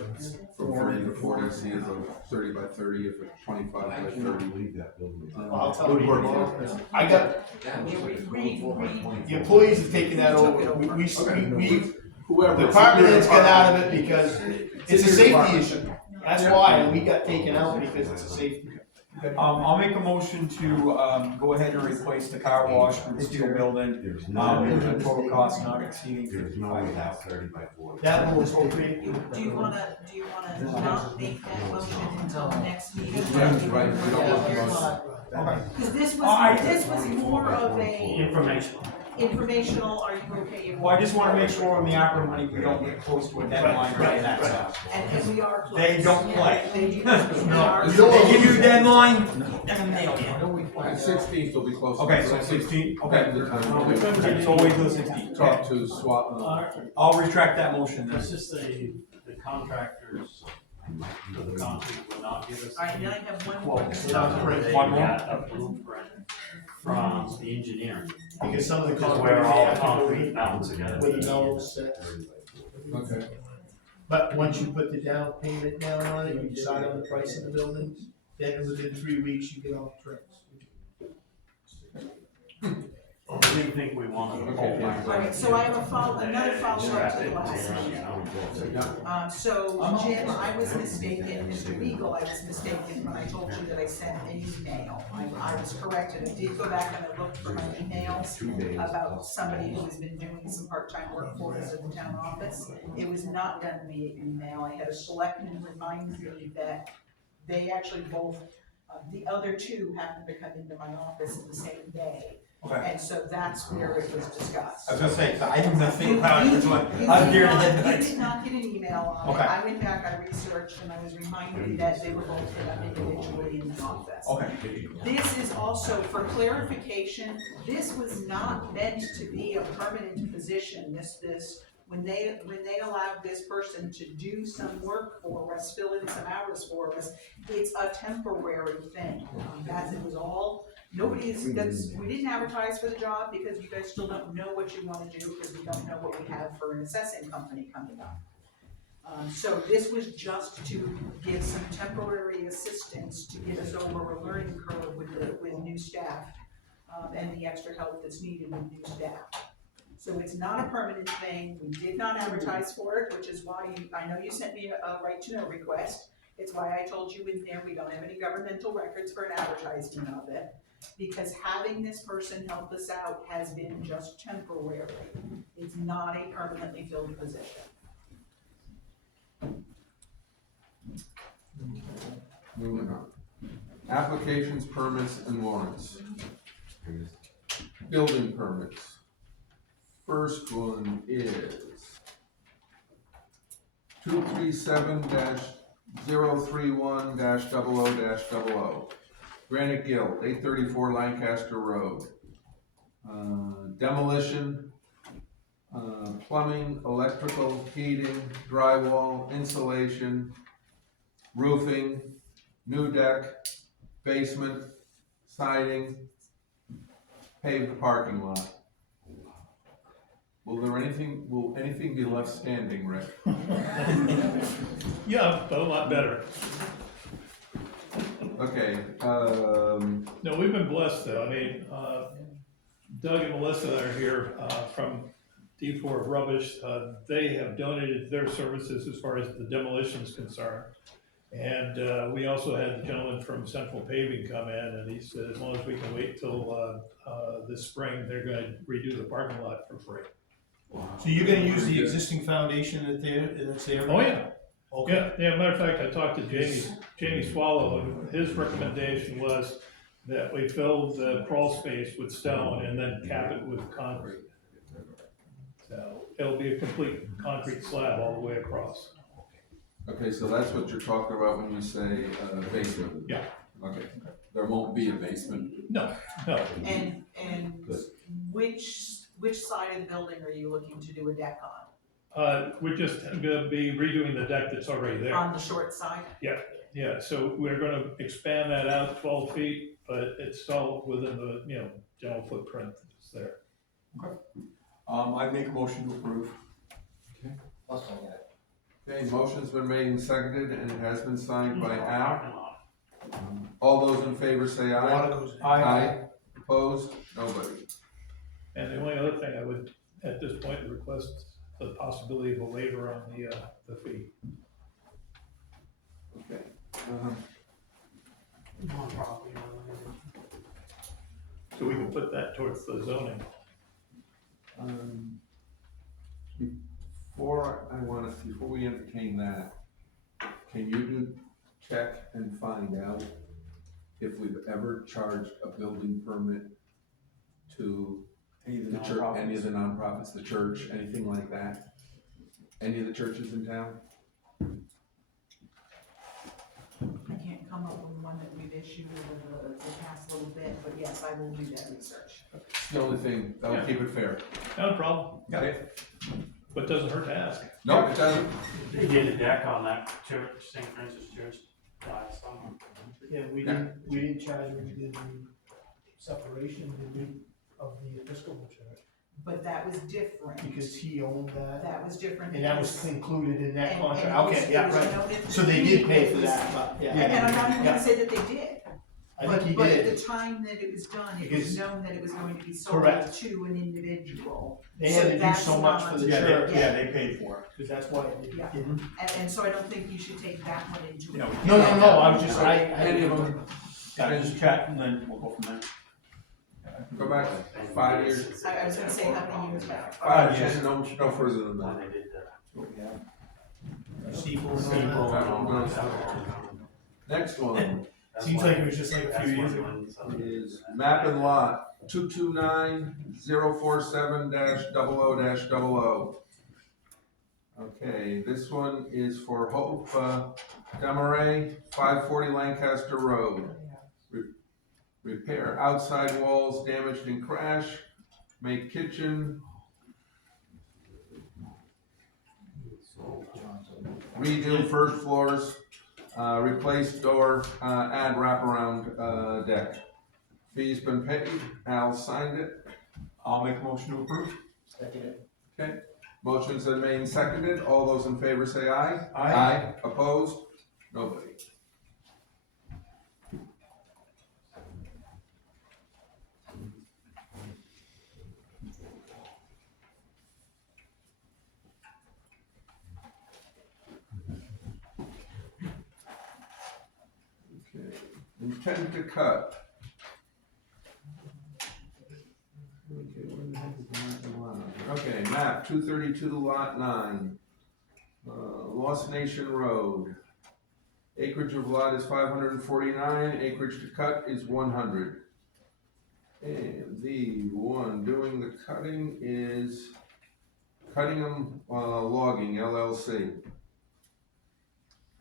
From 30 to 40, see is a 30 by 30, if it's 25 by I 30. cannot believe that building. I'll tell you. Woodwork. I got, the employees have taken that over. We Whoever. the department heads got out of it because it's a safety issue. That's why we got taken out, because it's a safety. I'll make a motion to, go ahead and replace the car wash for the steel building, There's at no, a total cost not exceeding there's no way that's $55,000. 30 by 40. That one was okay. Do you wanna not make that motion until next meeting? Yeah, right, we don't want the motion. Okay. Cause this I- was more of a Informational. informational, are you okay? if- Well, I just wanna make sure on the opera money, we don't get close to a deadline or any of that stuff. And we are close. They don't play. They do, we are. They give you a deadline, they're gonna nail you. The 16th will be close. Okay, so 16, okay. Okay. So wait till the 16th. Talk to SWAT. I'll retract that motion then. It's just the contractors for the concrete will not give us. Alright, then I have one Well, more. they One more? got a blueprint from the engineering. Because some of the Because concrete, where they all have the to go concrete in mounts are gonna with be. the nose set. Okay. But once you put the down payment down on it, you decide on the price of the building, then within 3 weeks, you get all the trims. I didn't think we wanted to hold back. Alright, so I have another follow-up to the last meeting. So Jim, I was mistaken, Mr. Legal, I was mistaken when I told you that I sent an email. I was corrected, I did go back and I looked for my emails about somebody who has been doing some part-time work for us at the town office. It was not done via email, I had a selectman remind me that they actually both, the other two happened to come into my office the same day. Okay. And so that's where it was discussed. I was gonna say, 'cause I didn't even think You- about it, you- it's like, you I'm did here not- to You did not get an email on it. Okay. I went back, I researched, and I was reminded that they were both set up individually in the office. Okay. This is also, for clarification, this was not meant to be a permanent position. When they allowed this person to do some work for us, fill in some hours for us, it's a temporary thing. It was all, we didn't advertise for the job because you guys still don't know what you wanna do, because we don't know what we have for an assessing company coming up. So this was just to give some temporary assistance to get us over a learning curve with new staff, and the extra help that's needed with new staff. So it's not a permanent thing, we did not advertise for it, which is why I know you sent me a right to know request. It's why I told you in there, we don't have any governmental records for an advertisement of it. Because having this person help us out has been just temporary. It's not a permanently filled position. Moving on. Applications, permits, and warrants. Building permits. First one is 237-031-00-00. Granite Guild, 834 Lancaster Road. Demolition, plumbing, electrical, heating, drywall, insulation, roofing, new deck, basement, siding, paved parking lot. Will anything be left standing, Rick? Yeah, but a lot better. Okay, No, we've been blessed though. I mean, Doug and Melissa are here, from D4 Rubbish. They have donated their services as far as the demolition is concerned. And, we also had the gentleman from Central Paving come in and he said, as long as we can wait till, this spring, they're gonna redo the parking lot for free. So you're gonna use the existing foundation that's there? Oh, yeah. Okay. Yeah, matter of fact, I talked to Jamie Swallow, and his recommendation was that we fill the crawl space with stone and then cap it with concrete. So it'll be a complete concrete slab all the way across. okay, so that's what you're talking about when you say, basement? Yeah. Okay, there won't be a basement? No. And which side of the building are you looking to do a deck on? We're just gonna be redoing the deck that's already there. On the short side? Yeah, so we're gonna expand that out 12 feet, but it's still within the, general footprint that's there. I make a motion to approve. Plus I got it. Okay, motion's been made and seconded, and it has been signed by Al. Parking lot. All those in favor say aye. Water goes in. Aye. Opposed? Nobody. And the only other thing I would, at this point, request the possibility of a waiver on the fee. Okay. On property, So we can put that towards the zoning. Before we entertain that, can you check and find out if we've ever charged a building permit to the church, any of the nonprofits, the church, anything like that? Any of the churches in town? I can't come up with one that we've issued over the past little bit, but yes, I will do that research. It's the only thing, that'll Yeah. keep it fair. No problem, Okay? but doesn't hurt to ask. No, it doesn't. They did a deck on that church, St. Francis Church, last summer. Yeah, we didn't charge when we did the separation, did we, of the Episcopal Church? But that was different. Because he owned that, That was different. and that was because- included in that and- contract, and it was- okay, yeah, it was right. noted So they did pay for it was- that, but, yeah. And I'm not even Yeah. gonna say that they did. I think he But at did, the time that it was done, it Because- was known that it was going to be sold Correct. to an individual. they had to do that's so much for not- the Yeah, church, they paid for it. because that's why it Yeah. didn't. And so I don't think you should take that one into No. it. No, I was just, Any of them, Gotta just check and then we'll go from there. go back 5 years. I was gonna say how many years back. 5 years, no further than When that. they did that. Steeples and Steeple all that. and all that. Next one That's Seems why- like it was just like a that's few why years ago. when some- is map and lot 229-047-00-00. Okay, this one is for Hope Demaray, 540 Lancaster Road. Repair outside walls damaged in crash, make kitchen, redo first floors, replace door, add wraparound deck. Fee's been paid, Al signed it. I'll make a motion to approve. Okay, motion's been made and seconded, all those in favor say aye. Aye. Opposed? Nobody. Okay, intent to cut. Okay, where the heck is the map and lot? Okay, map 232 lot 9. Lost Nation Road. Acreage of lot is 549, acreage to cut is 100. And the one doing the cutting is Cuttingham Logging LLC.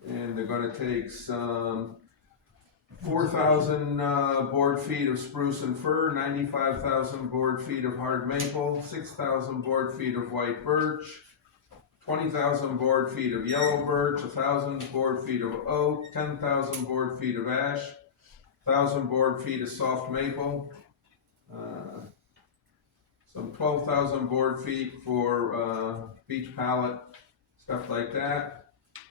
And they're gonna take some 4,000 board feet of spruce and fir, 95,000 board feet of hard maple, 6,000 board feet of white birch, 20,000 board feet of yellow birch, 1,000 board feet of oak, 10,000 board feet of ash, 1,000 board feet of soft maple, some 12,000 board feet for beech pallet, stuff like that.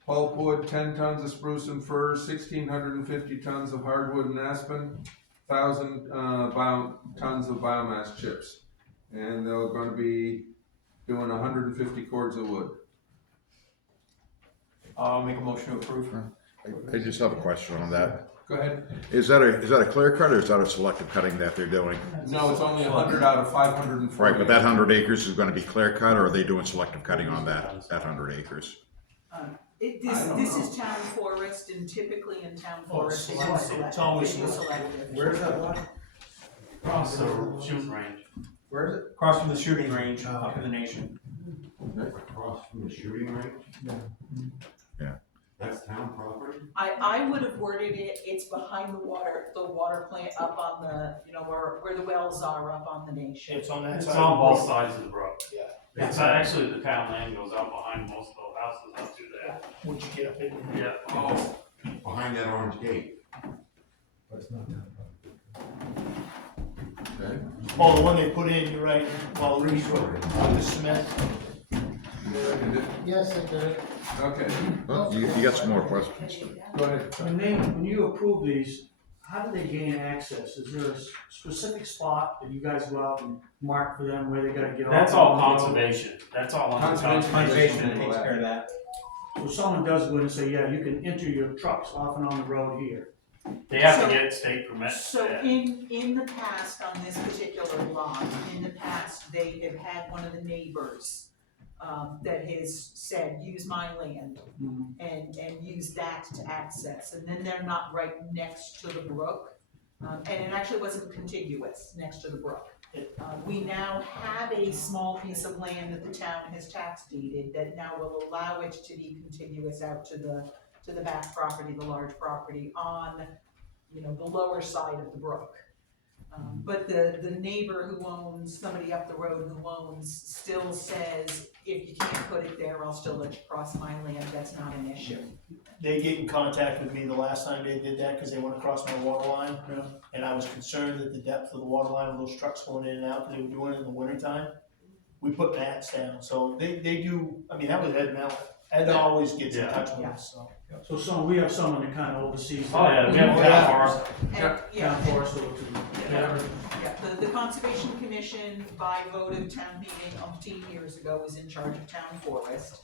Pulpwood, 10 tons of spruce and fir, 1,650 tons of hardwood and aspen, 1,000 tons of biomass chips. And they're gonna be doing 150 cords of wood. I'll make a motion to approve. I just have a question on that. Go ahead. Is that a clear cut or is that a selective cutting that they're doing? No, it's only 100 out of 540. Right, but that 100 acres is gonna be clear cut, or are they doing selective cutting on that 100 acres? This is town forest, and typically in town forest, they do selective. It's always they do selective. selective. Where's that lot? Across the shooting range. Where is it? Across from the shooting range, up in the nation. Across from the shooting range? Yeah. That's town property? I would have worded it, it's behind the water plant up on the, where the wells are up on the nation. It's on that It's side. on of the both road. sides of the brook. Yeah. It's actually, the town land goes out behind most of the houses up through there. Once you get up in there. Yeah. Oh, behind that orange gate. But it's not town property. Okay. Oh, the one they put in, you're right, well, Reese Road, on the cement. Yes, I did it. Okay, Well, you got some more questions. go ahead. When you approve these, how do they gain access? Is there a specific spot that you guys go out and mark for them where they gotta get off? That's all conservation, that's all on the Conservation. Conservation takes care of that. So someone does go in and say, yeah, you can enter your trucks off and on the road here. They have So- to get state permit. So Yeah. in the past, on this particular lot, in the past, they have had one of the neighbors that has said, use my land, and use that to access, and then they're not right next to the brook. And it actually wasn't contiguous next to the brook. We now have a small piece of land that the town has tax deeded that now will allow it to be contiguous out to the back property, the large property on, the lower side of the brook. But the neighbor who owns, somebody up the road who owns, still says, if you can't put it there, I'll still let you cross my land, that's not an issue. They get in contact with me the last time they did that, cause they went across my water line. And I was concerned that the depth of the water line with those trucks going in and out, cause they were doing it in the winter time. We put mats down, so they do, I mean, that was Ed Mallett. Ed always gets in touch with us, so. So we have someone that kind of oversees. Oh, yeah, we have Yeah. forest. Town forest, so The Conservation Commission, by vote of town meeting umpteen years ago, was in charge of town forest.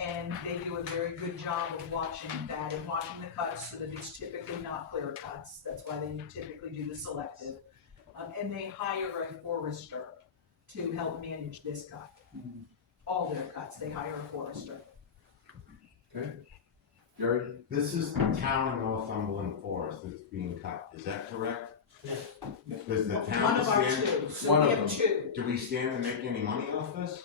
And they do a very good job of watching that and watching the cuts so that it's typically not clear cuts. That's why they typically do the selective. And they hire a forester to help manage this cut. All their cuts, they hire a forester. Okay. Gary? This is the town of Northumberland Forest that's being cut, is that correct? Yeah. Does the One town of our stand, two, so One we of have them. two. do we stand to make any money off this?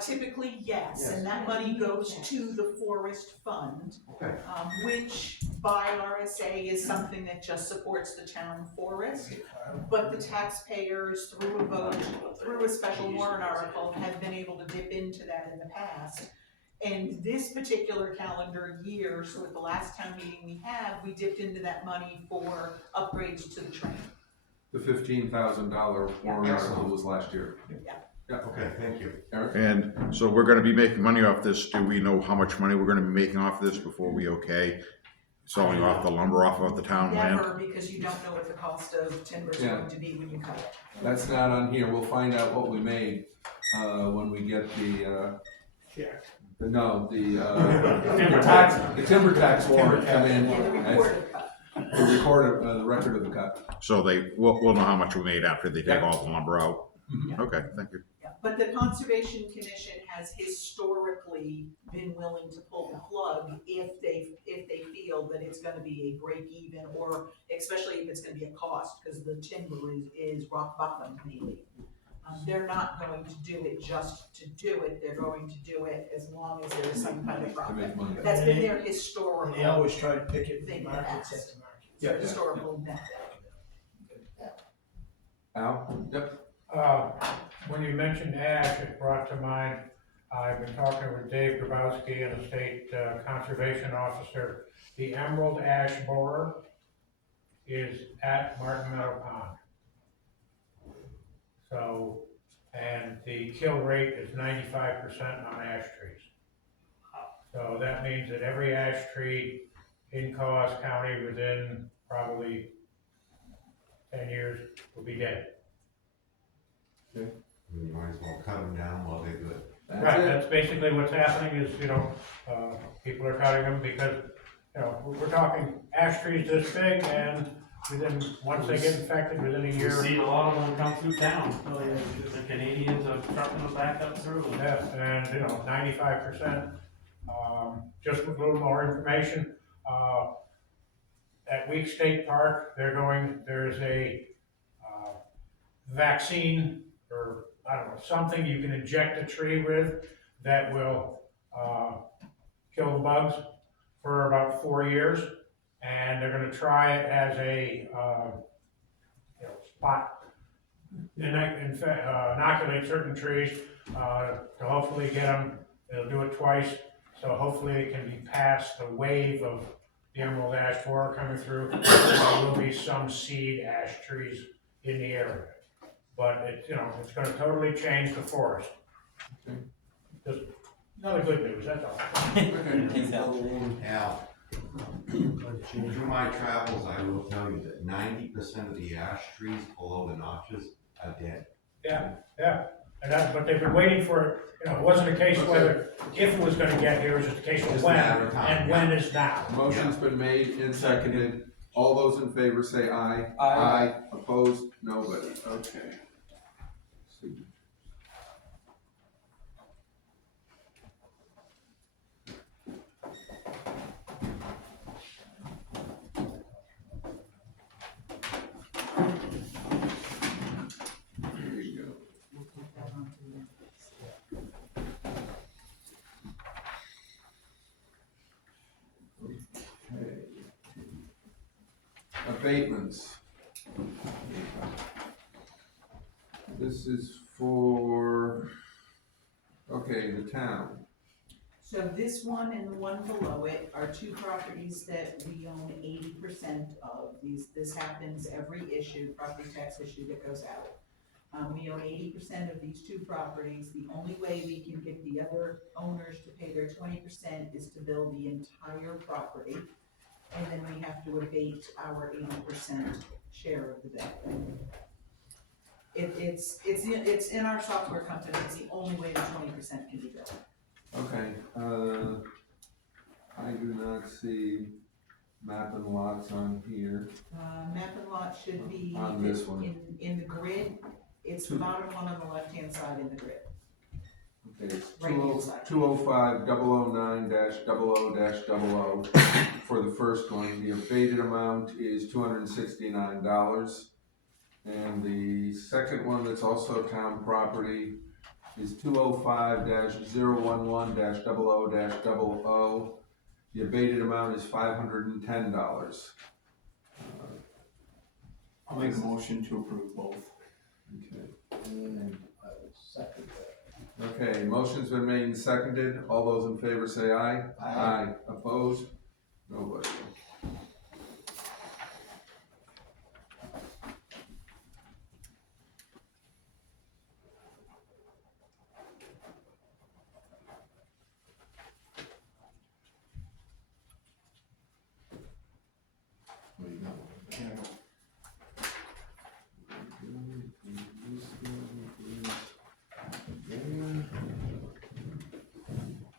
Typically, yes, and that money goes to the forest fund, Okay. which by RSA is something that just supports the town forest. But the taxpayers, through a vote, through a special warrant article, have been able to dip into that in the past. And this particular calendar year, so at the last town meeting we dipped into that money for upgrades to the train. The $15,000 warrant article was last year. Okay, thank you. Eric? And so we're gonna be making money off this. Do we know how much money we're gonna be making off this before we selling off the lumber off of the town land? Never, because you don't know what the cost of timber is Yeah. going to be when you cut it. That's not on here. We'll find out what we made, when we get the timber tax warrant come in. Yeah, the recorded cut. The record of the cut. So we'll know how much we made after they take Yeah. all the lumber out. Yeah. Okay, thank you. Yeah, but the Conservation Commission has historically been willing to pull the plug if they feel that it's gonna be a break even, or especially if it's gonna be a cost, because the timber is rock bottom maybe. They're not going to do it just to do it, they're going to do it as long as there's some kind of To profit. make money. That's been their And they historical, always try to pick it Thing from that markets asked. at market. Yeah. historical method. Al? Yep. When you mentioned ash, it brought to mind, I've been talking with Dave Grabowski, an state conservation officer. The emerald ash borer is at Martin Meadow Pond. So, and the kill rate is 95% on ash trees. So that means that every ash tree in Coos County within probably 10 years will be dead. We might as well cut them down while they're good. Right, that's basically what's happening is, people are cutting them because, we're talking ash trees this big and once they get infected within a You year. see a lot of them come through town. Oh, yeah. The Canadians are trucking them back up through. Yes, and, 95%. Just a little more information, at Week State Park, there's a, vaccine, or, I don't know, something you can inject a tree with that will, kill the bugs for about 4 years. And they're gonna try it as a, spot, inoculate certain trees, to hopefully get them, they'll do it twice, so hopefully it can be past the wave of the emerald ash borer coming through. There will be some seed ash trees in the area, but it's gonna totally change the forest. Just another good news, that's all. Al, through my travels, I will tell you that 90% of the ash trees below the notches are dead. Yeah, but they've been waiting for it, it wasn't a case whether if it was gonna get here, it's just a case of Just a when, matter of time, and yeah. when is now. Motion's been made and seconded. All those in favor say aye. Aye. Opposed? Nobody. Okay. There you go. Okay. Abatements. This is for, okay, the town. So this one and the one below it are two properties that we own 80% of. This happens every property tax issue that goes out. We own 80% of these two properties. The only way we can get the other owners to pay their 20% is to build the entire property. And then we have to abate our 80% share of the bill. It's in our software company. It's the only way the 20% can be billed. Okay, I do not see map and lots on here. Map and lot should be On this one. in the grid. It's the bottom one on the left-hand side in the grid. Okay, it's Right-hand side. 205-009-00-00 for the first one. The abated amount is $269. And the second one that's also town property is 205-011-00-00. The abated amount is $510. I'll make a motion to approve both. Okay. And I would second that. Okay, motion's been made and seconded. All those in favor say aye. Aye. Opposed? Nobody. What do you got?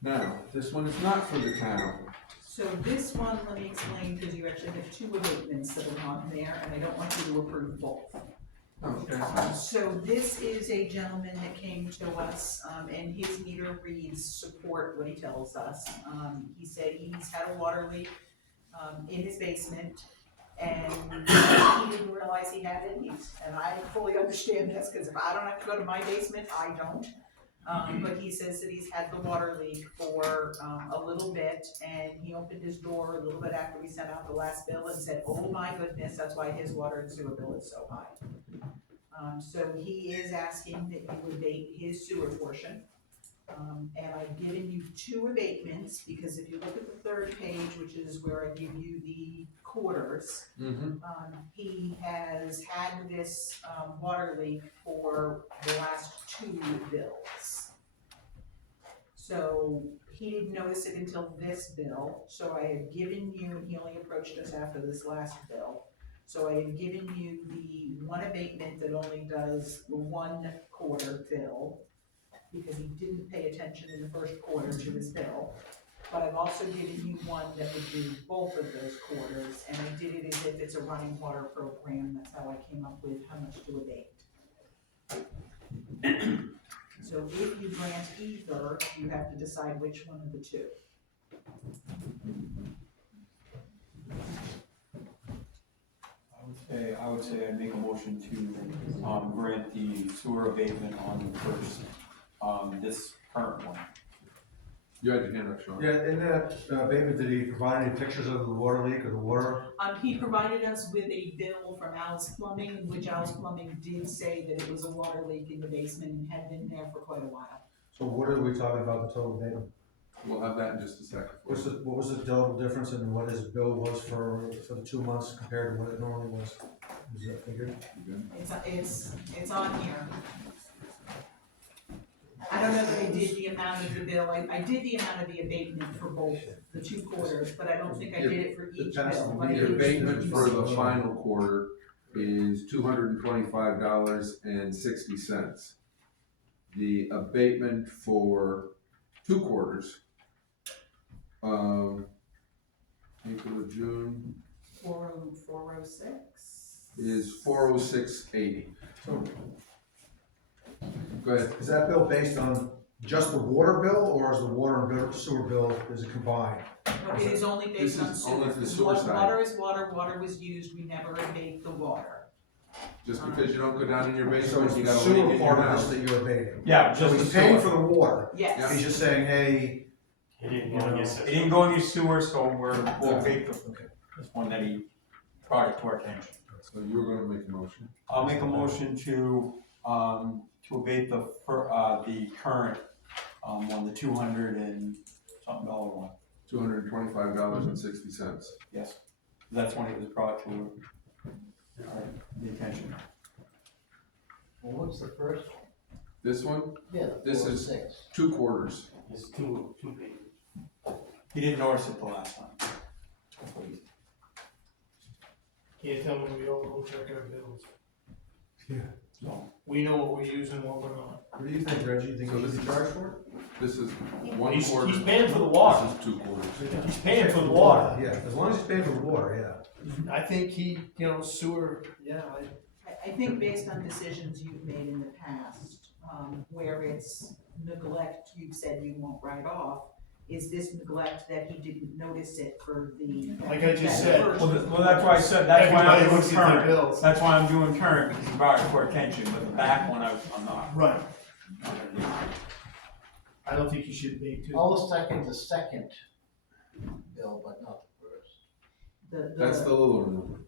Now, this one is not for the town. So this one, let me explain, because you actually have two abatements that are on there, and I don't want you to approve both. Okay. So this is a gentleman that came to us, and his meter reads support what he tells us. He said he's had a water leak, in his basement, and he didn't realize he had it. And I fully understand this, because if I don't have to go to my basement, I don't. But he says that he's had the water leak for, a little bit, and he opened his door a little bit after we sent out the last bill and said, oh my goodness, that's why his water and sewer bill is so high. So he is asking that you abate his sewer portion. And I've given you two abatements, because if you look at the third page, which is where I give you the quarters, he has had this, water leak for the last two bills. So he didn't notice it until this bill, so I had given you, and he only approached us after this last bill. So I had given you the one abatement that only does the 1 quarter bill, because he didn't pay attention in the first quarter to his bill. But I've also given you one that would do both of those quarters, and I did it as if it's a running water program. That's how I came up with how much to abate. So if you grant either, you have to decide which one of the two. I would say I make a motion to, grant the sewer abatement on the first, this current one. You had your hand up, Sean. Yeah, in that abatement, did he provide any pictures of the water leak or the water? He provided us with a bill from Al's Plumbing, which Al's Plumbing did say that it was a water leak in the basement and had been there for quite a while. So what are we talking about the total abatement? We'll have that in just a second. What was the total difference in what his bill was for the 2 months compared to what it normally was? Is that figured? It's on here. I don't know that I did the amount of the bill. I did the amount of the abatement for both the 2 quarters, but I don't think I did it for each bill. But I The did abatement for the each. final quarter is $225.60. The abatement for 2 quarters. April to June 406. is 406.80. Go ahead. Is that bill based on just the water bill, or is the water and sewer bill, is it combined? No, it is only based on This is only sewer. the sewer side. Water is water, water was used, we never abate the water. Just because you don't go down in your So basement, it's you the got a leak sewer in your part of this house. that you're abating? Yeah, So just he's the paying sewer. for the water, Yes. he's just saying, hey, He didn't go in your system. It didn't go in your sewer, so we'll abate this one that he brought it to our attention. So you're gonna make a motion. I'll make a motion to abate the current, one, the 200 and something dollar one. $225.60. Yes, that's when it was brought to the attention. Well, what's the first one? This one, Yeah, the This is- 406. 2 quarters. It's two pages. He didn't notice it the last time. Can't tell me we don't go check our bills. So, We know what we're using, what we're not. what do you think, Reggie, you think So he this should be charged for it? This is 1 He's quarter. paying for the water. This is 2 quarters. He's paying for the water. Yeah, as long as he's paying for the water, yeah. I think he, sewer, I think based on decisions you've made in the past, where it's neglect you've said you won't write off, is this neglect that he didn't notice it for the. Like I just that said. first- well, that's why I said, that's why I'm everybody doing looks at their current. bills. That's why I'm doing current, because he brought it to our attention, but the back one, I'm not. Right. I don't think you should be too. I'll second the second bill, but not the first. That's the little one.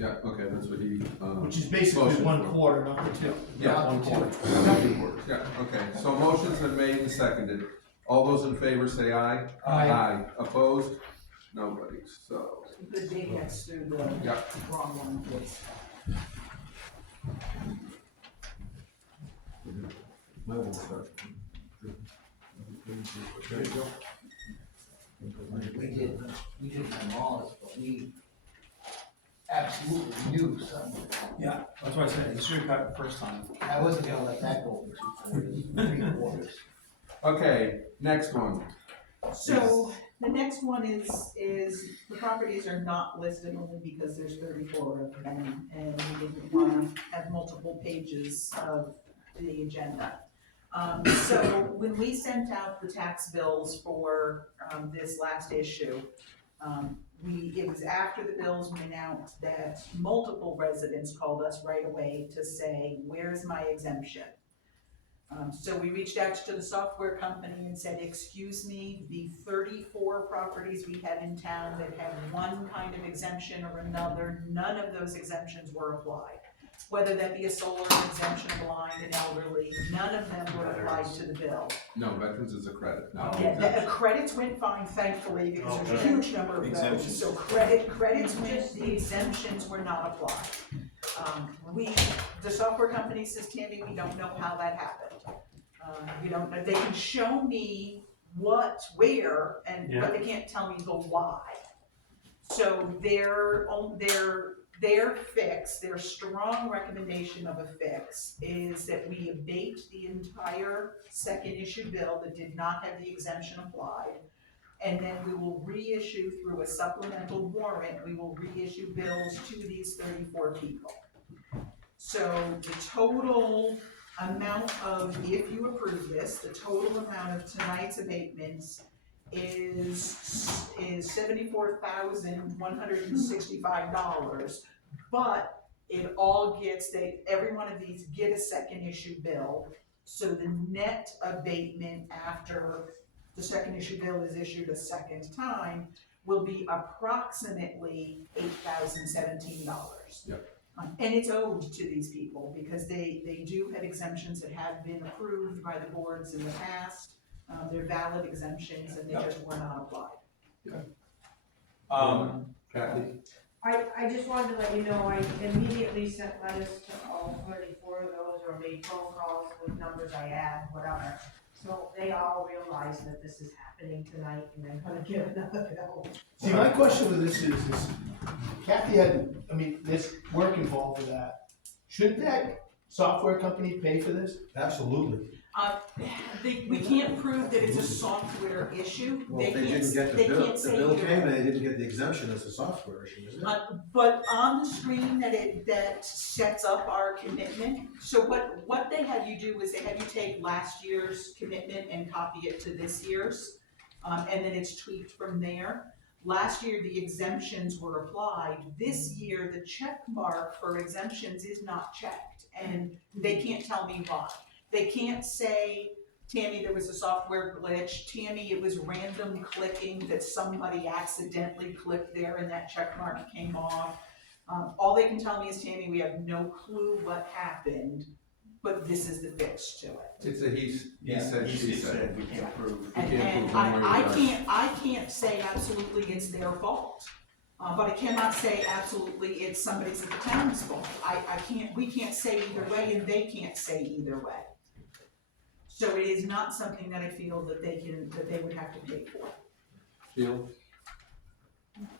Yeah, okay, that's what he, Which is basically motion 1 for. quarter, not the 2. Yeah, Not 1 the quarter. two. Not 2 quarters, yeah, okay. So motion's been made and seconded. All those in favor say aye. Aye. Opposed? Nobody, so, The date gets through the yeah. wrong one, please. We did demolish, but we absolutely knew something. Yeah, that's what I said, he should have got it the first time. I wasn't gonna let that go for 2 quarters, 3 quarters. Okay, next one. So the next one is the properties are not listed only because there's 34 of them, and we didn't wanna have multiple pages of the agenda. So when we sent out the tax bills for, this last issue, it was after the bills went out that multiple residents called us right away to say, where's my exemption? So we reached out to the software company and said, excuse me, the 34 properties we have in town that have one kind of exemption or another, none of those exemptions were applied. Whether that be a solar exemption, blind and elderly, none of them were applied to the bill. No, veterans is a credit, no. Yeah, the credits went fine, thankfully, because there's a huge number of those, Exemptions. so credits went, the exemptions were not applied. The software company says, Tammy, we don't know how that happened. We don't know, they can show me where, but they can't tell me the why. So their fix, their strong recommendation of a fix is that we abate the entire second issue bill that did not have the exemption applied. And then we will reissue through a supplemental warrant, we will reissue bills to these 34 people. So the total amount of, if you approve this, the total amount of tonight's abatements is $74,165, but it all gets, every one of these get a second issue bill, so the net abatement after the second issue bill is issued a second time will be approximately $8,017. Yep. And it's owed to these people because they do have exemptions that have been approved by the boards in the past. They're valid exemptions and they just were not applied. Kathy? I just wanted to let you know, I immediately sent letters to all 34 of those, or made phone calls with numbers I had, whatever. So they all realize that this is happening tonight and they're gonna get another bill. See, my question with this is Kathy had, there's work involved with that. Shouldn't that software company pay for this? Absolutely. We can't prove that it's a software issue. Well, if they can't- didn't get the they bill, can't the say bill either came way. and they didn't get the exemption, it's a software issue, isn't it? But on the screen that sets up our commitment, so what they have you do is they have you take last year's commitment and copy it to this year's, and then it's tweaked from there. Last year, the exemptions were applied. This year, the check mark for exemptions is not checked, and they can't tell me why. They can't say, Tammy, there was a software glitch. Tammy, it was random clicking that somebody accidentally clicked there and that check mark came off. All they can tell me is, Tammy, we have no clue what happened, but this is the fix to it. It's a he said, she said. We can't prove. We can't And prove one way or the other. I can't say absolutely it's their fault. But I cannot say absolutely it's somebody's at the town's fault. We can't say either way and they can't say either way. So it is not something that I feel that they would have to pay for. Sheila?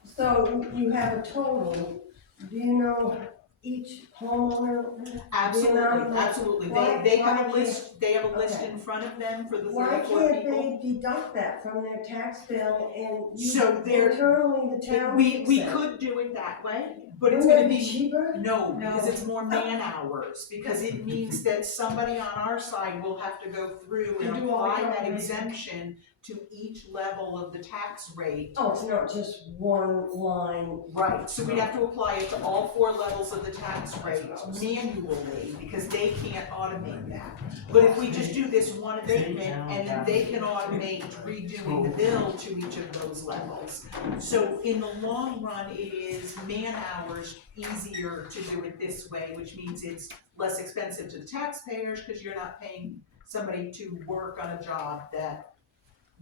So you have a total, do you know each homeowner? Absolutely. They have a list, Okay. in front of them for the Why 34 can't people. they deduct that from their tax bill and So they're- internally the town We fix it? could do it that way, but it's Wouldn't gonna that be cheaper? No, because it's more man hours, because it means that somebody on our side will have to go through and To do all the apply that calculations. exemption to each level of the tax rate. Oh, it's not just one line. Right, so we have to apply it to all 4 levels of the tax rate manually, because they can't automate that. But if we just do this one abatement, and then they can automate redoing the bill to each of those levels. So in the long run, it is man hours easier to do it this way, which means it's less expensive to the taxpayers, because you're not paying somebody to work on a job that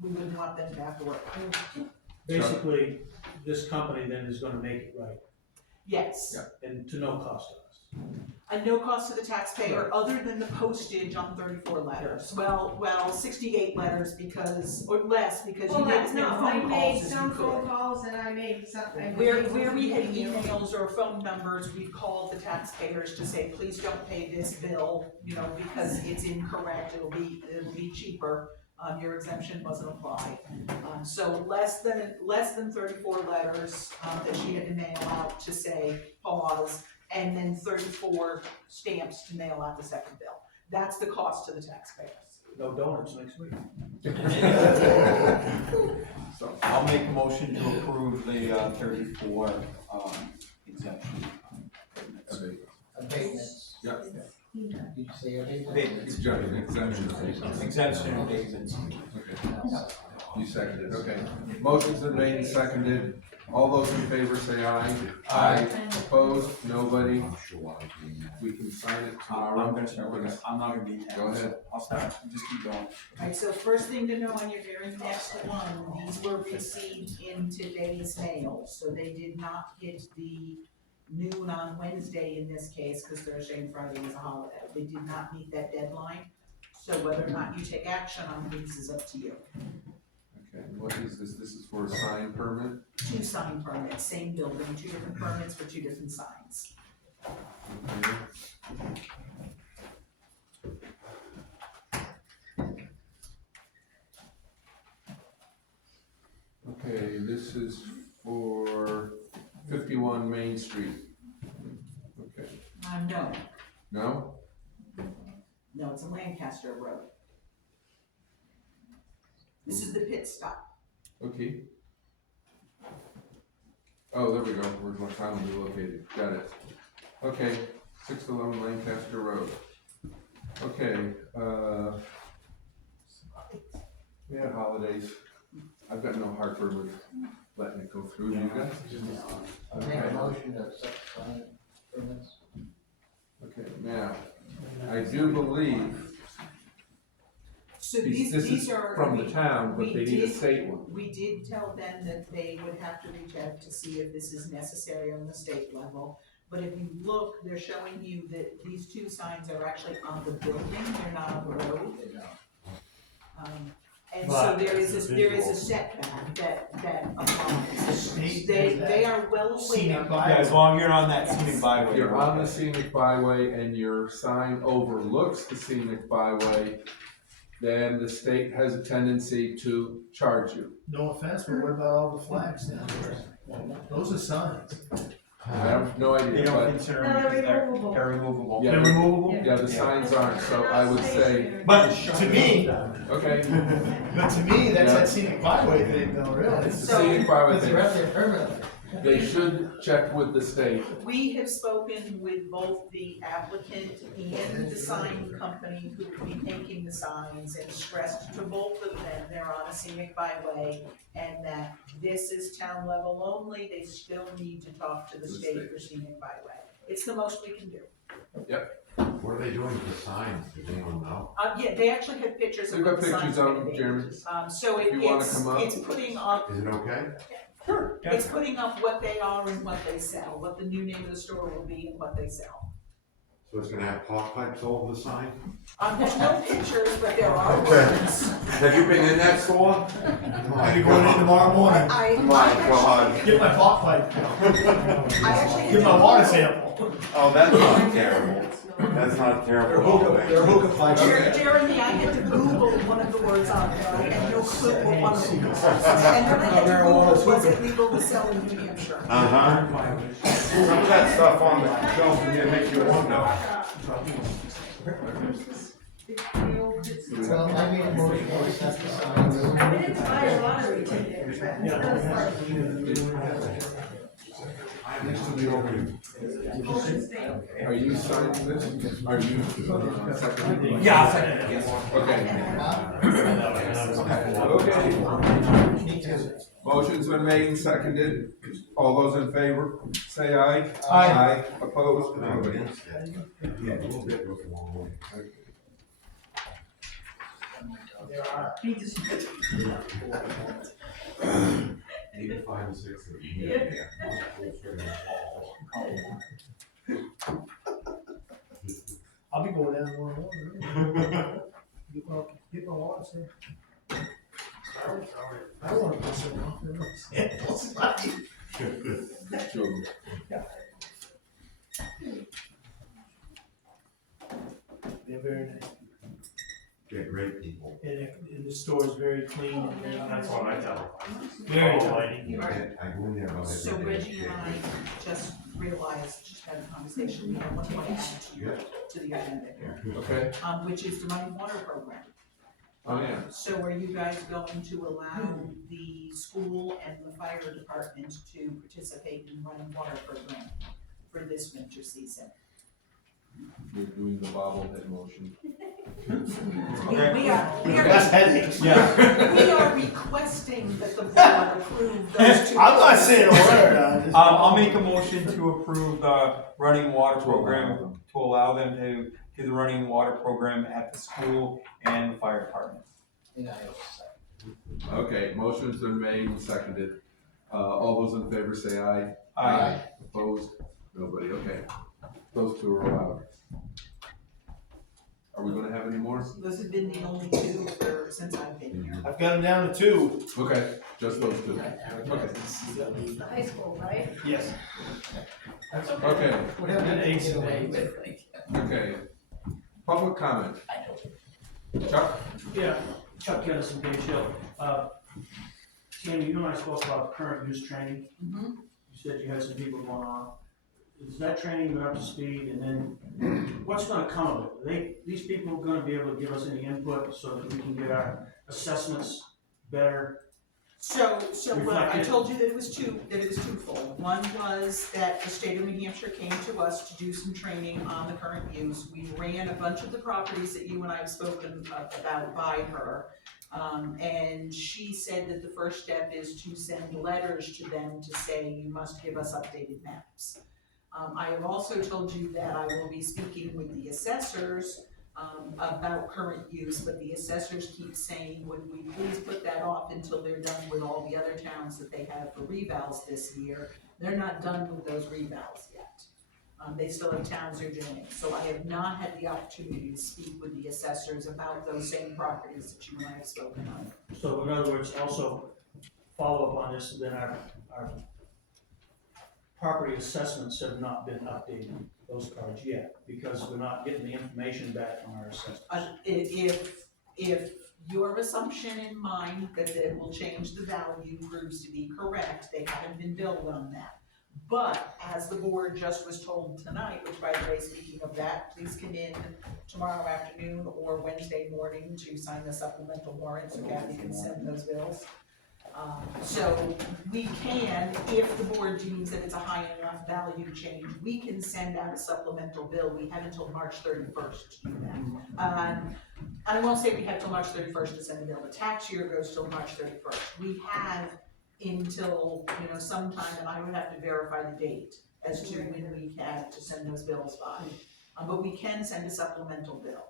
we wouldn't want them to have to work. Basically, this company then is gonna make it right, Yes. Yeah. and to no cost to us. And no cost to the taxpayer, other than the postage on 34 letters. Well, 68 letters because, or less, because you Well, did that's as many not, I phone calls made as you some could. phone calls and I made some. Where we had emails or phone numbers, we've called the taxpayers to say, please don't pay this bill, because it's incorrect, it'll be cheaper. Your exemption wasn't applied. So less than 34 letters, that she had to mail out to say pause, and then 34 stamps to mail out the second bill. That's the cost to the taxpayers. No donuts next week. So, I'll make a motion to approve the 34 exemption. Abatements. Yep. Did you say abatements? Abatements. Exemption. Exemption abatements. Okay. You seconded, okay. Motion's been made and seconded. All those in favor say aye. Aye. Opposed? Nobody? We can sign it tomorrow. I'm gonna start with it. I'm not gonna be in town. Go ahead. I'll start, just keep going. Alright, so first thing to know on your very next one, these were received in today's mail, so they did not hit the noon on Wednesday in this case, because Thursday and Friday is a holiday. They did not meet that deadline, so whether or not you take action on these is up to you. Okay, what is this? This is for a sign permit? 2 sign permits, same building, 2 different permits for 2 different signs. Okay. Okay, this is for 51 Main Street. Okay, No, no? no, it's a Lancaster Road. This is the pit stop. Okay. Oh, there we go, where's my town be located, got it. Okay, 611 Lancaster Road. Okay, we had holidays. I've got no heart for letting it go through, you guys? I'll make a motion to accept sign permits. Okay, now, I do believe So this these is are. from the town, but we they need a did- state one. We did tell them that they would have to reach out to see if this is necessary on the state level. But if you look, they're showing you that these 2 signs are actually on the building, they're not on the road. And so there is a setback that applies. They are well Scenic aware. byway. Yeah, as long as you're on that scenic byway. You're on the scenic byway and your sign overlooks the scenic byway, then the state has a tendency to charge you. No offense, but what about all the flags down there? Those are signs. I have no They idea, don't but consider No, them because they're removable. they're removable. Yeah. They're removable? yeah, the signs aren't, so I would say, But to me, okay, but to me, that's Yeah. that scenic byway thing though, really. it's the scenic byway Because they're out thing. there permanently. They should check with the state. We have spoken with both the applicant and the sign company who will be making the signs and stressed to both of them, they're on a scenic byway and that this is town level only, they still need to talk to the state for scenic byway. It's the most we can do. What are they doing with the signs? Does anyone know? Yeah, they actually have pictures of We've got what the signs pictures are of gonna them, be. Jeremy. So If you wanna come up. it's putting up, Is it okay? Sure. it's putting up what they are and what they sell, what the new name of the store will be and what they sell. So it's gonna have pot pipes all over the sign? There's no pictures, but there are words. Have you been in that store? I'll be going in tomorrow morning, get my pot pipe, I actually get my water sample. Oh, that's not terrible. That's not terrible. They're hookah pipes. Jeremy, I had to Google one of the words on there, I had no clue what one of them was. And then I had to Google, was it legal to sell in New Hampshire? Uh-huh. Some of that stuff on the shelf in here makes you wonder. Well, I made a motion to accept the signs. I didn't buy a lottery ticket, Are you signing this? Are you seconding? Yeah, I'll second it, yes. Okay. Motion's been made and seconded. All those in favor, say aye. Aye. Opposed? No, Nobody. against that. Yeah, a little bit goes a long way. He just- 85 and 6. I'll be going down tomorrow morning. Get my water sample. I don't wanna piss them off, they're not samples. True. They're very nice, They're great people. and the store is very clean and very That's what I tell them. Very Oh, nice. lady. I go in there about every day. So Reggie and I just realized, just had a conversation, we have one more add to the agenda here, Okay. which is the running water program. Oh, yeah. So are you guys going to allow the school and the fire department to participate in the running water program for this winter season? We're doing the bobblehead motion. We are, Less headaches. Yeah. we are requesting that the board approve those two. I'm not saying a word, I just. I'll make a motion to approve the running water program, to allow them to do the running water program at the school and the fire department. And I also second. Okay, motion's been made and seconded. All those in favor say aye. Aye. Opposed? Nobody, okay. Those two are allowed. Are we gonna have any more? Those have been the only two since I've been here. I've got them down to 2. Okay, just those two. The high school, right? Yes. Okay, Whatever the Eggs case and may eggs. be. okay. Public comment. Chuck? Yeah, Chuck Giddison, Big Hill. Tammy, you and I spoke about current use training. Mhm. You said you had some people going on. Is that training been up to speed, and then what's gonna come of it? These people gonna be able to give us any input so that we can get our assessments better? So well, I Reflected. told you that it was twofold. One was that the state of New Hampshire came to us to do some training on the current use. We ran a bunch of the properties that you and I have spoken about by her. And she said that the first step is to send letters to them to say, you must give us updated maps. I have also told you that I will be speaking with the assessors about current use, but the assessors keep saying, would we please put that off until they're done with all the other towns that they have for revals this year? They're not done with those revals yet. They still have towns they're doing, so I have not had the opportunity to speak with the assessors about those same properties that you and I have spoken on. So in other words, also follow up on this, then our property assessments have not been updated, those cards yet, because we're not getting the information back from our assessors. If your assumption in mind that it will change the value proves to be correct, they haven't been billed on that. But as the board just was told tonight, which by the way, speaking of that, please come in tomorrow afternoon or Wednesday morning to sign the supplemental warrant so Kathy can send those bills. So we can, if the board deems that it's a high enough value change, we can send out a supplemental bill. We have until March 31st to do that. And I won't say we have till March 31st to send a bill. The tax year goes till March 31st. We have until, sometime, and I would have to verify the date as to when we have to send those bills by. But we can send a supplemental bill.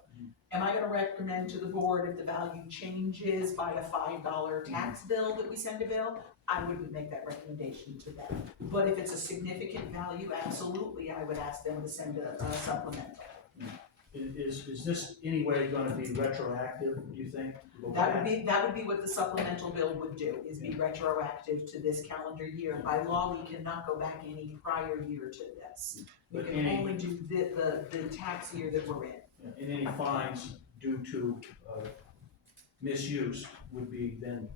Am I gonna recommend to the board if the value changes by a $5 tax bill that we send a bill? I wouldn't make that recommendation to them. But if it's a significant value, absolutely, I would ask them to send a supplemental. Is this any way gonna be retroactive, do you think? That would be what the supplemental bill would do, is be retroactive to this calendar year. By law, we cannot go back any prior year to this. We can only do the tax year that we're in. And any fines due to misuse would be then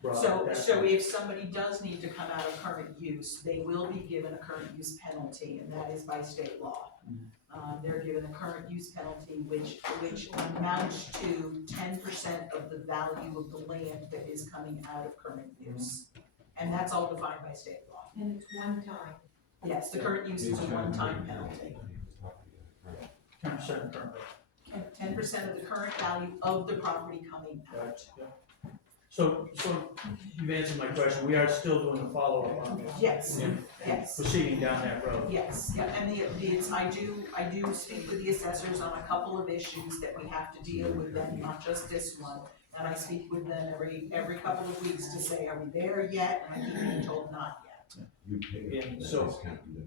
brought up. So if somebody does need to come out of current use, they will be given a current use penalty, and that is by state law. They're given a current use penalty, which amounts to 10% of the value of the land that is coming out of current use. And that's all defined by state law. And it's one time. Yes, the current use is a one-time penalty. 10% currently. 10% of the current value of the property coming out. So you've answered my question, we are still doing a follow-up on this. Yes, And yes. proceeding down that road. Yes, yeah, and I do speak with the assessors on a couple of issues that we have to deal with them, not just this one. And I speak with them every couple of weeks to say, are we there yet? And I keep being told not yet. And so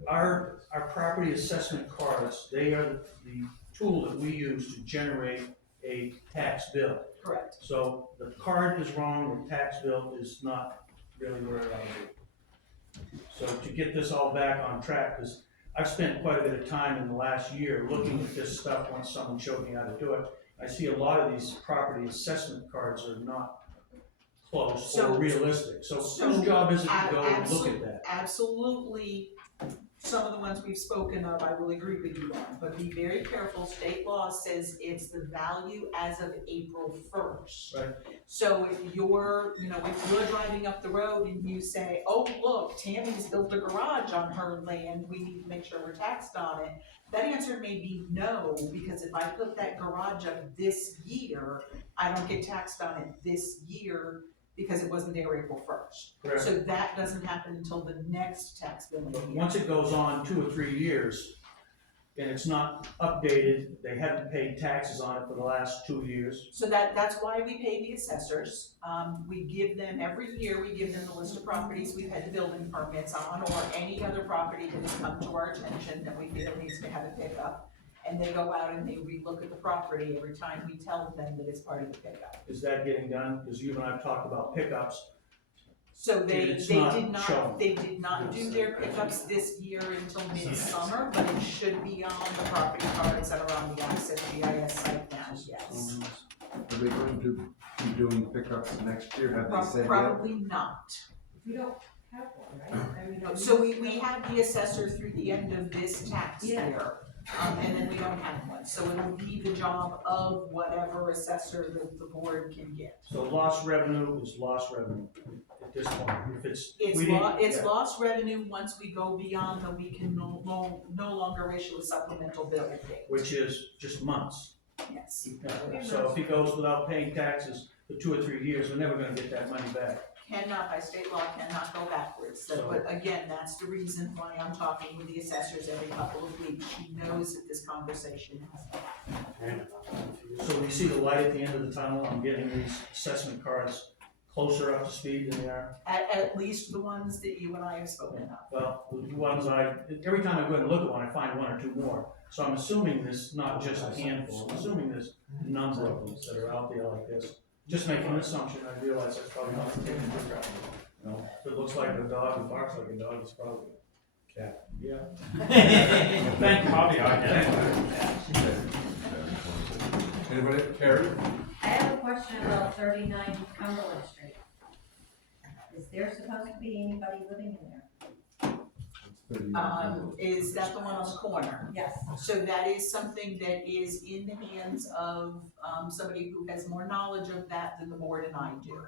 our property assessment cards, they are the tool that we use to generate a tax bill. Correct. So the card is wrong, the tax bill is not really where it ought to be. So to get this all back on track, because I've spent quite a bit of time in the last year looking at this stuff once someone showed me how to do it. I see a lot of these property assessment cards are not close or realistic. So whose job is it to go and look at that? Absolutely. Some of the ones we've spoken of, I will agree with you on, but be very careful. State law says it's the value as of April 1st. Right. So if you're driving up the road and you say, oh, look, Tammy's built a garage on her land, we need to make sure we're taxed on it. That answer may be no, because if I put that garage up this year, I don't get taxed on it this year because it wasn't there April 1st. Correct. So that doesn't happen until the next tax billing But year. once it goes on 2 or 3 years and it's not updated, they haven't paid taxes on it for the last 2 years. So that's why we pay the assessors. We give them, every year, we give them the list of properties we've had the building permits on, or any other property that has come to our attention that we feel needs to have a pickup. And they go out and they relook at the property every time we tell them that it's part of the pickup. Is that getting done? Because you and I have talked about pickups. So they It's did not shown. not do their pickups this year until midsummer, but it should be on the property cards that are on the Access GIS site now, yes. Are they going to be doing pickups next year, have they said yet? Probably not. We don't have one, right? I mean, So we have the assessor through the end of this tax Yeah. year, and then we don't have one. So it'll be the job of whatever assessor the board can get. So lost revenue is lost revenue at this point. If it's, It's lost revenue once we go beyond that we can no longer issue a supplemental bill date. which is just months. Yes. So if he goes without paying taxes for 2 or 3 years, we're never gonna get that money back. Cannot, by state law, cannot go backwards. But again, that's the reason why I'm talking with the assessors every couple of weeks. She knows that this conversation has to happen. So we see the light at the end of the tunnel on getting these assessment cards closer up to speed than they are? At least the ones that you and I have spoken of. Well, the ones every time I go and look at one, I find one or two more. So I'm assuming there's not just a handful, I'm assuming there's a number of them that are out there like this. Just making an assumption, I realize that's probably not taken into account. You know, if it looks like a dog and barks like a dog, it's probably a cat. Yeah. Thank you, Bobby. Anybody, Carrie? I have a question about 39 Cumberland Street. Is there supposed to be anybody living in there? Is that the one on the corner? Yes. So that is something that is in the hands of, somebody who has more knowledge of that than the board and I do.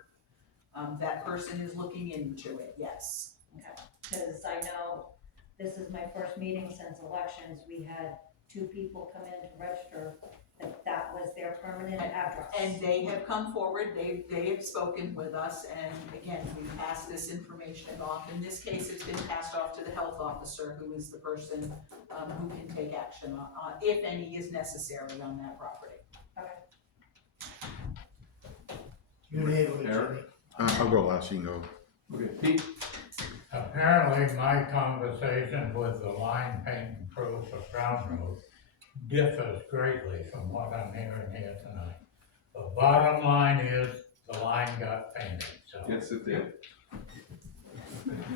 That person is looking into it, yes. Okay, because I know this is my first meeting since elections. We had 2 people come in to register that was their permanent address. And they have come forward, they have spoken with us, and again, we pass this information off. In this case, it's been passed off to the health officer, who is the person who can take action on, if any is necessary on that property. You can handle it, Eric? Jimmy. I'll go last, you can go. Okay, Pete? Apparently, my conversation with the line painting crew for Brown Road differs greatly from what I'm hearing here tonight. The bottom line is, the line got painted, so. Yes, it did.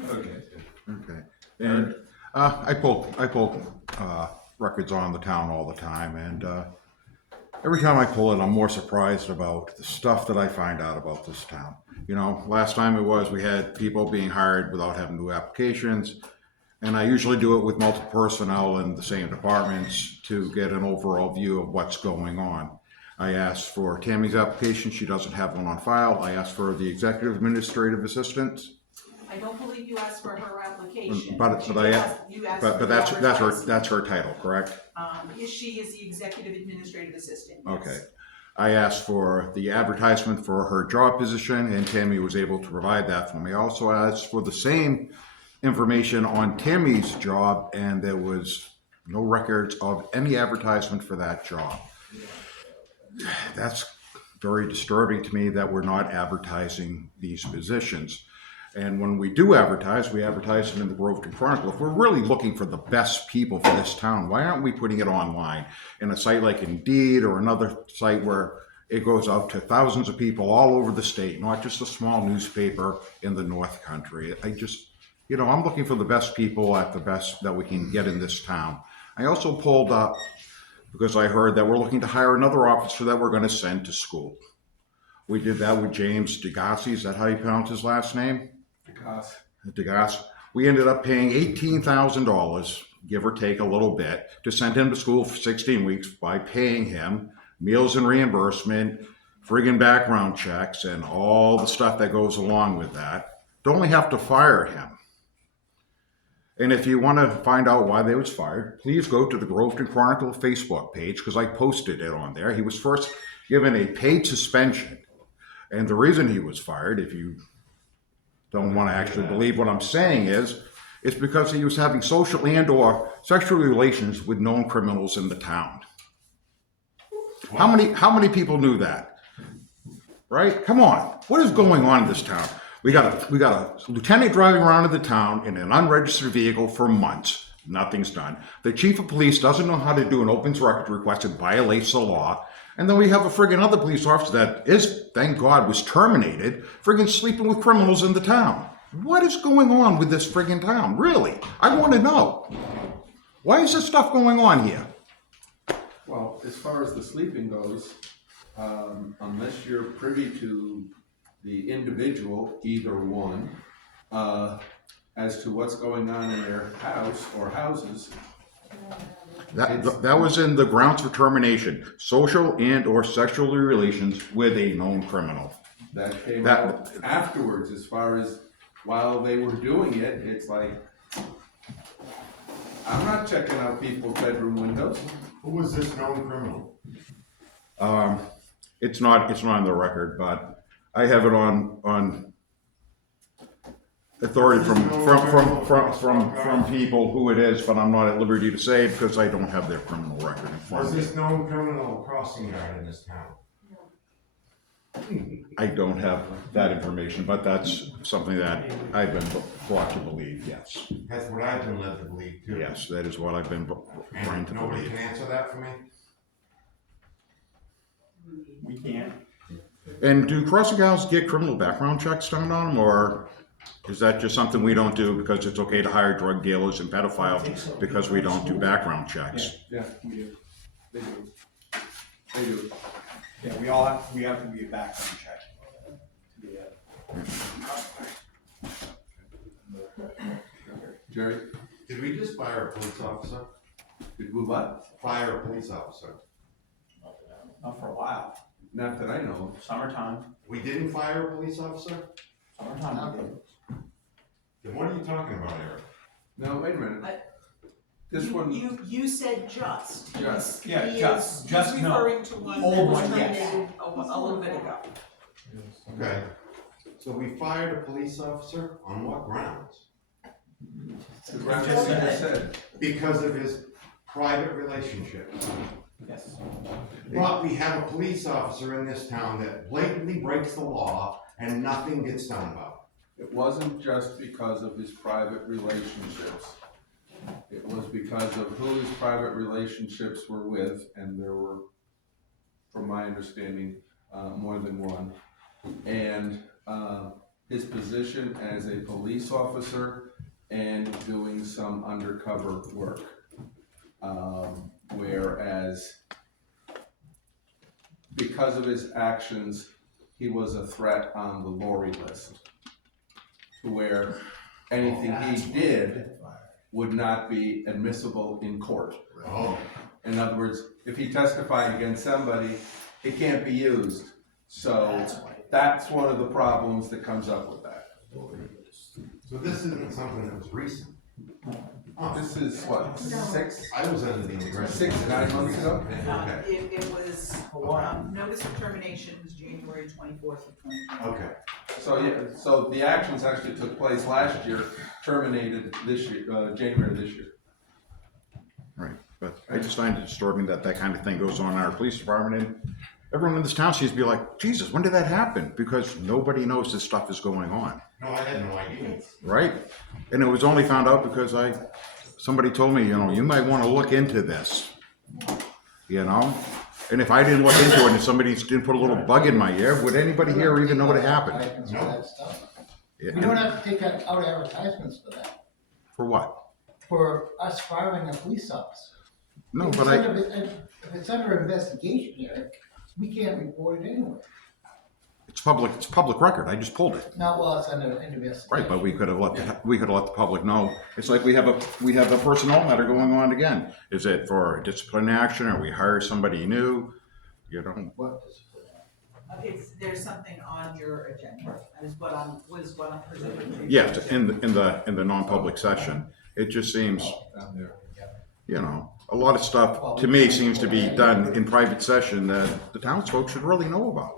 Okay. Okay, and I pull records on the town all the time, and every time I pull it, I'm more surprised about the stuff that I find out about this town. You know, last time we had people being hired without having to do applications, and I usually do it with multiple personnel in the same departments to get an overall view of what's going on. I asked for Tammy's application, she doesn't have one on file. I asked for the executive administrative assistant. I don't believe you asked for her application. But that's her title, correct? She is the executive administrative assistant. Yes. Okay. I asked for the advertisement for her job position, and Tammy was able to provide that for me. I also asked for the same information on Tammy's job, and there was no records of any advertisement for that job. That's very disturbing to me that we're not advertising these positions. And when we do advertise, we advertise it in the Groveton Chronicle. If we're really looking for the best people for this town, why aren't we putting it online in a site like Indeed or another site where it goes out to thousands of people all over the state, not just a small newspaper in the North Country? I'm looking for the best people at the best that we can get in this town. I also pulled up, because I heard that we're looking to hire another officer that we're going to send to school. We did that with James Degassi. Is that how you pronounce his last name? Degassi. We ended up paying $18,000, give or take a little bit, to send him to school for 16 weeks by paying him meals and reimbursement, friggin' background checks, and all the stuff that goes along with that. To only have to fire him. And if you want to find out why they was fired, please go to the Groveton Chronicle Facebook page, because I posted it on there. He was first given a paid suspension. And the reason he was fired, if you don't want to actually believe what I'm saying, is because he was having social and or sexual relations with known criminals in the town. How many people knew that? Right? Come on. What is going on in this town? We got a lieutenant driving around in the town in an unregistered vehicle for months. Nothing's done. The chief of police doesn't know how to do an opens record request. It violates the law. And then we have a friggin' other police officer that thank God, was terminated, friggin' sleeping with criminals in the town. What is going on with this friggin' town? Really? I want to know. Why is this stuff going on here? Well, as far as the sleeping goes, unless you're privy to the individual, either one, as to what's going on in their house or houses. That was in the grounds for termination, social and or sexual relations with a known criminal. That came out afterwards. As far as while they were doing it, it's like, I'm not checking out people's bedroom windows. Who was this known criminal? It's not on the record, but I have it on authority from people who it is, but I'm not at liberty to say because I don't have their criminal record in front of me. Was this known criminal a crossing guard in this town? I don't have that information, but that's something that I've been brought to believe, yes. That's what I've been led to believe too. Yes, that is what I've been trying to And nobody believe. can answer that for me? We can't. And do crossing guards get criminal background checks done on them, or is that just something we don't do because it's okay to hire drug dealers and pedophiles because we don't do background checks? Yeah, we do. They do. They do. Yeah, we have to be a background check. To be Jerry, Did we just fire a police officer? did we what? Fire a police officer. Not for a while. Not that I know of. Summertime. We didn't fire a police officer? Summertime. we did. Then what are you talking about, Eric? No, wait a minute. This one, You said just. Just. Yeah, He just is no. referring to one that Old was one, yes. terminated a little bit ago. Okay, so we fired a police officer on what grounds? the ground Just that you said. said. Because of his private relationship. Yes. But we have a police officer in this town that blatantly breaks the law and nothing gets done about It wasn't just because of his private relationships. It was because of who his private relationships were with, and there were, from my understanding, more than one. And his position as a police officer and doing some undercover work. Whereas because of his actions, he was a threat on the Lori list. To where anything he did would not be admissible in court. it. Oh, In other words, if he testified against somebody, it can't be used. So that's one of the problems that comes up with that. so this isn't something that was recent? Oh, This is what, I was under the impression. 9 months ago? Okay, It was, notice of termination was January 24th of 2020. okay. So, yeah, so the actions actually took place last year, terminated this year, January of this year. Right, but I just find it disturbing that that kind of thing goes on in our police department, and everyone in this town seems to be like, Jesus, when did that happen? Because nobody knows this stuff is going on, No, I had no idea. right? And it was only found out because somebody told me, you might want to look into this, And if I didn't look into it and somebody didn't put a little bug in my ear, would anybody here even know what happened? We don't have to take out advertisements for that, For what? for us firing a police officer. No, If but if it's under investigation, Eric, we can't report it anyway. it's public record. I just pulled it. Not while it's under investigation. Right, but we could have let the public know. It's like we have a personnel matter going on again. Is it for disciplinary action, or we hire somebody new? What is There's something on your agenda, was what I'm presenting to you. Yes, in the non-public session. It just seems, Down there. a lot of stuff to me seems to be done in private session that the townsfolk should really know about.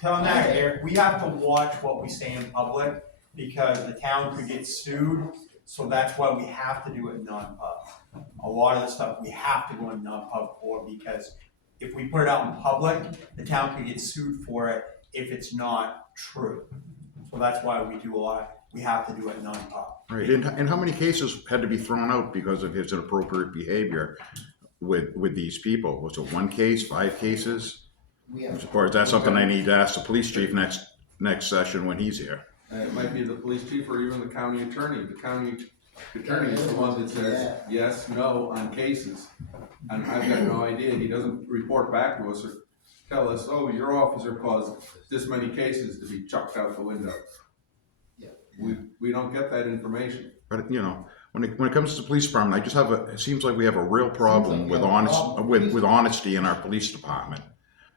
Telling that, Eric, we have to watch what we say in public because the town could get sued. So that's why we have to do it non-pub. A lot of the stuff we have to go in non-pub for because if we put it out in public, the town could get sued for it if it's not true. So that's why we have to do it non-pub. Right, and how many cases had to be thrown out because of his inappropriate behavior with these people? Was it 1 case, 5 cases? Or is that something I need to ask the police chief next session when he's here? It might be the police chief or even the county attorney. The county attorney is the one that says yes, no on cases. And I've got no idea. He doesn't report back to us or tell us, oh, your officer caused this many cases to be chucked out the window. We don't get that information. But when it comes to the police department, it seems like we have a real problem with honesty in our police department.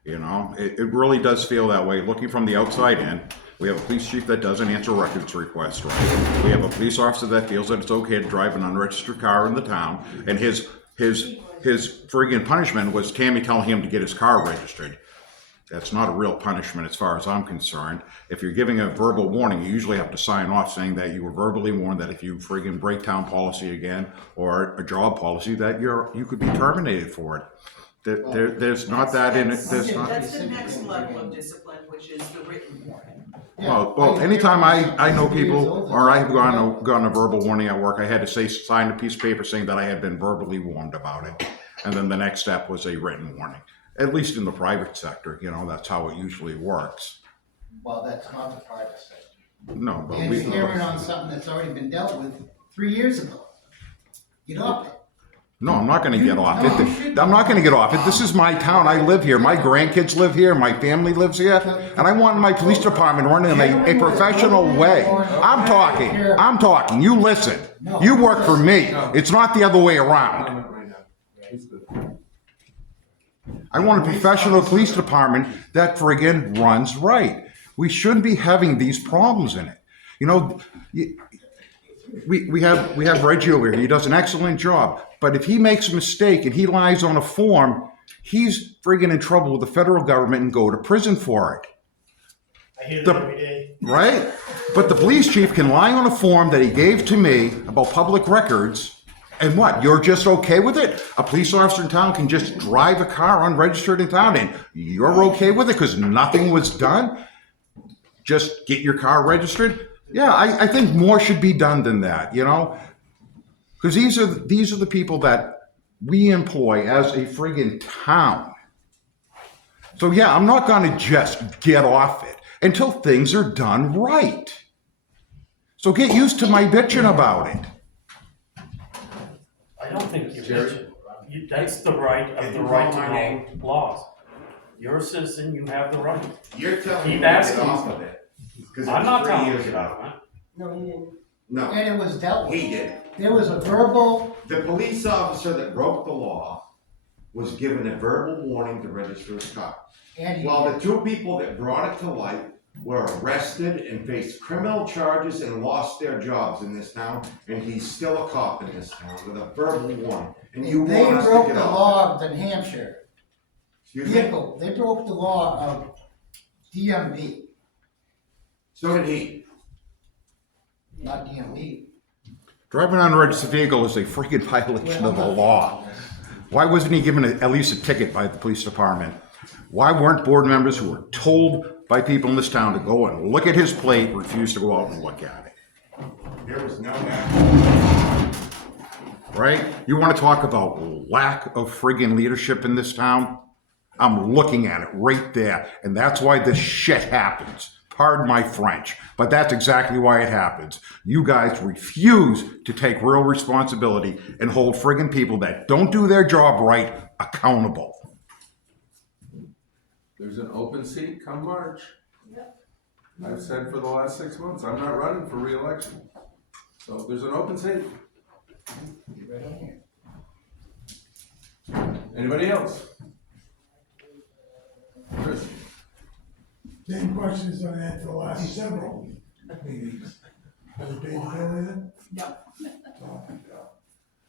It really does feel that way. Looking from the outside in, we have a police chief that doesn't answer records requests right. We have a police officer that feels that it's okay to drive an unregistered car in the town, and his friggin' punishment was Tammy telling him to get his car registered. That's not a real punishment as far as I'm concerned. If you're giving a verbal warning, you usually have to sign off saying that you were verbally warned that if you friggin' break town policy again or a job policy that you could be terminated for it. There's not that in it, there's not. That's the next level of discipline, which is the written warning. Well, anytime I know people, or I've gone a verbal warning at work, I had to sign a piece of paper saying that I had been verbally warned about it. And then the next step was a written warning. At least in the private sector, that's how it usually works. Well, that's not the private sector. No, but And you're hearing on something that's already been dealt with 3 years ago. Get off it. No, I'm not gonna get off No, you it. shouldn't. I'm not gonna get off it. This is my town. I live here. My grandkids live here. My family lives here. And I want my police department running in a professional way. I'm talking. You listen. You work for me. It's not the other way around. Comment right now. He's good. I want a professional police department that friggin' runs right. We shouldn't be having these problems in it. We have Reggie over here. He does an excellent job. But if he makes a mistake and he lies on a form, he's friggin' in trouble with the federal government and go to prison for it. I hear that every day. Right? But the police chief can lie on a form that he gave to me about public records, and what? You're just okay with it? A police officer in town can just drive a car unregistered in town, and you're okay with it because nothing was done? Just get your car registered? Yeah, I think more should be done than that, Because these are the people that we employ as a friggin' town. So yeah, I'm not gonna just get off it until things are done right. So get used to my bitching about it. I don't think you're Jerry? bitching. That's the right of the right to know laws. You're a citizen, you have the right. You're telling Keep me to get asking. off of it. 'Cause it I'm was not 3 telling you years to ago. get off, man. No, he didn't. No, And it was dealt with. he did. There was a verbal, The police officer that broke the law was given a verbal warning to register his car. and he While the two people that brought it to light were arrested and faced criminal charges and lost their jobs in this town, and he's still a cop in this town with a verbal warning. And you they want us to broke get the off law of New Hampshire. Excuse me? Vehicle, they broke the law of DMV, So did he. not DMV. Driving an unregistered vehicle is a freaking violation of the law. Why wasn't he given at least a ticket by the police department? Why weren't board members who were told by people in this town to go and look at his plate refuse to go out and look at it? There was no action. Right? You want to talk about lack of friggin' leadership in this town? I'm looking at it right there, and that's why this shit happens. Pardon my French, but that's exactly why it happens. You guys refuse to take real responsibility and hold friggin' people that don't do their job right accountable. There's an open seat come March. I've said for the last 6 months, I'm not running for re-election. So there's an open seat. Right on here. Anybody else? Chris? Same questions I had for the last several meetings. Has it been done No. Oh my God.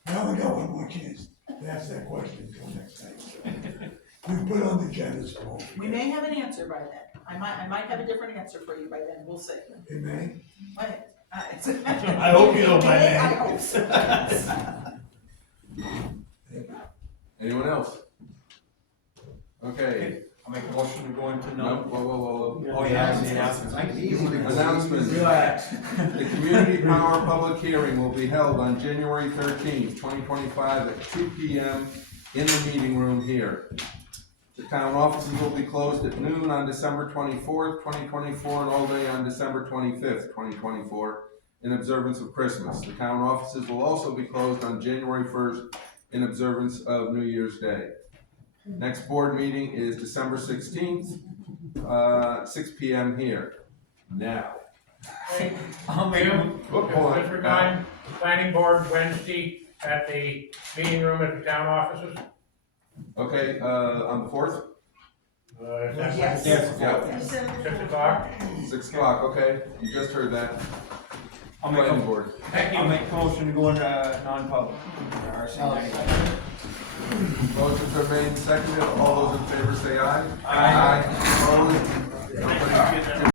I only got one more chance to ask that question until next time. We put on the agenda, so. We may have an answer by then. I might have a different answer for you by then, we'll see. Amen. But, I hope you don't mind I that. hope so. Anyone else? Okay. I'll make a motion to go into No, non. whoa. Oh, yeah, the announcements. Announcements. Relax. The Community Power Public Hearing will be held on January 13th, 2025 at 2 p.m. in the meeting room here. The town offices will be closed at noon on December 24th, 2024, and all day on December 25th, 2024, in observance of Christmas. The town offices will also be closed on January 1st in observance of New Year's Day. Next board meeting is December 16th, 6 p.m. here. Now. I'll make a, Hold on. Just remind, planning board Wednesday at the meeting room at the town offices. Okay, on the 4th? Yes. Yeah. 6 o'clock. 6 o'clock, okay, you just heard that. I'll make Planning a, board. I'll make a motion to go into non-public. Motion's been made and seconded, all those in favor say aye. Aye.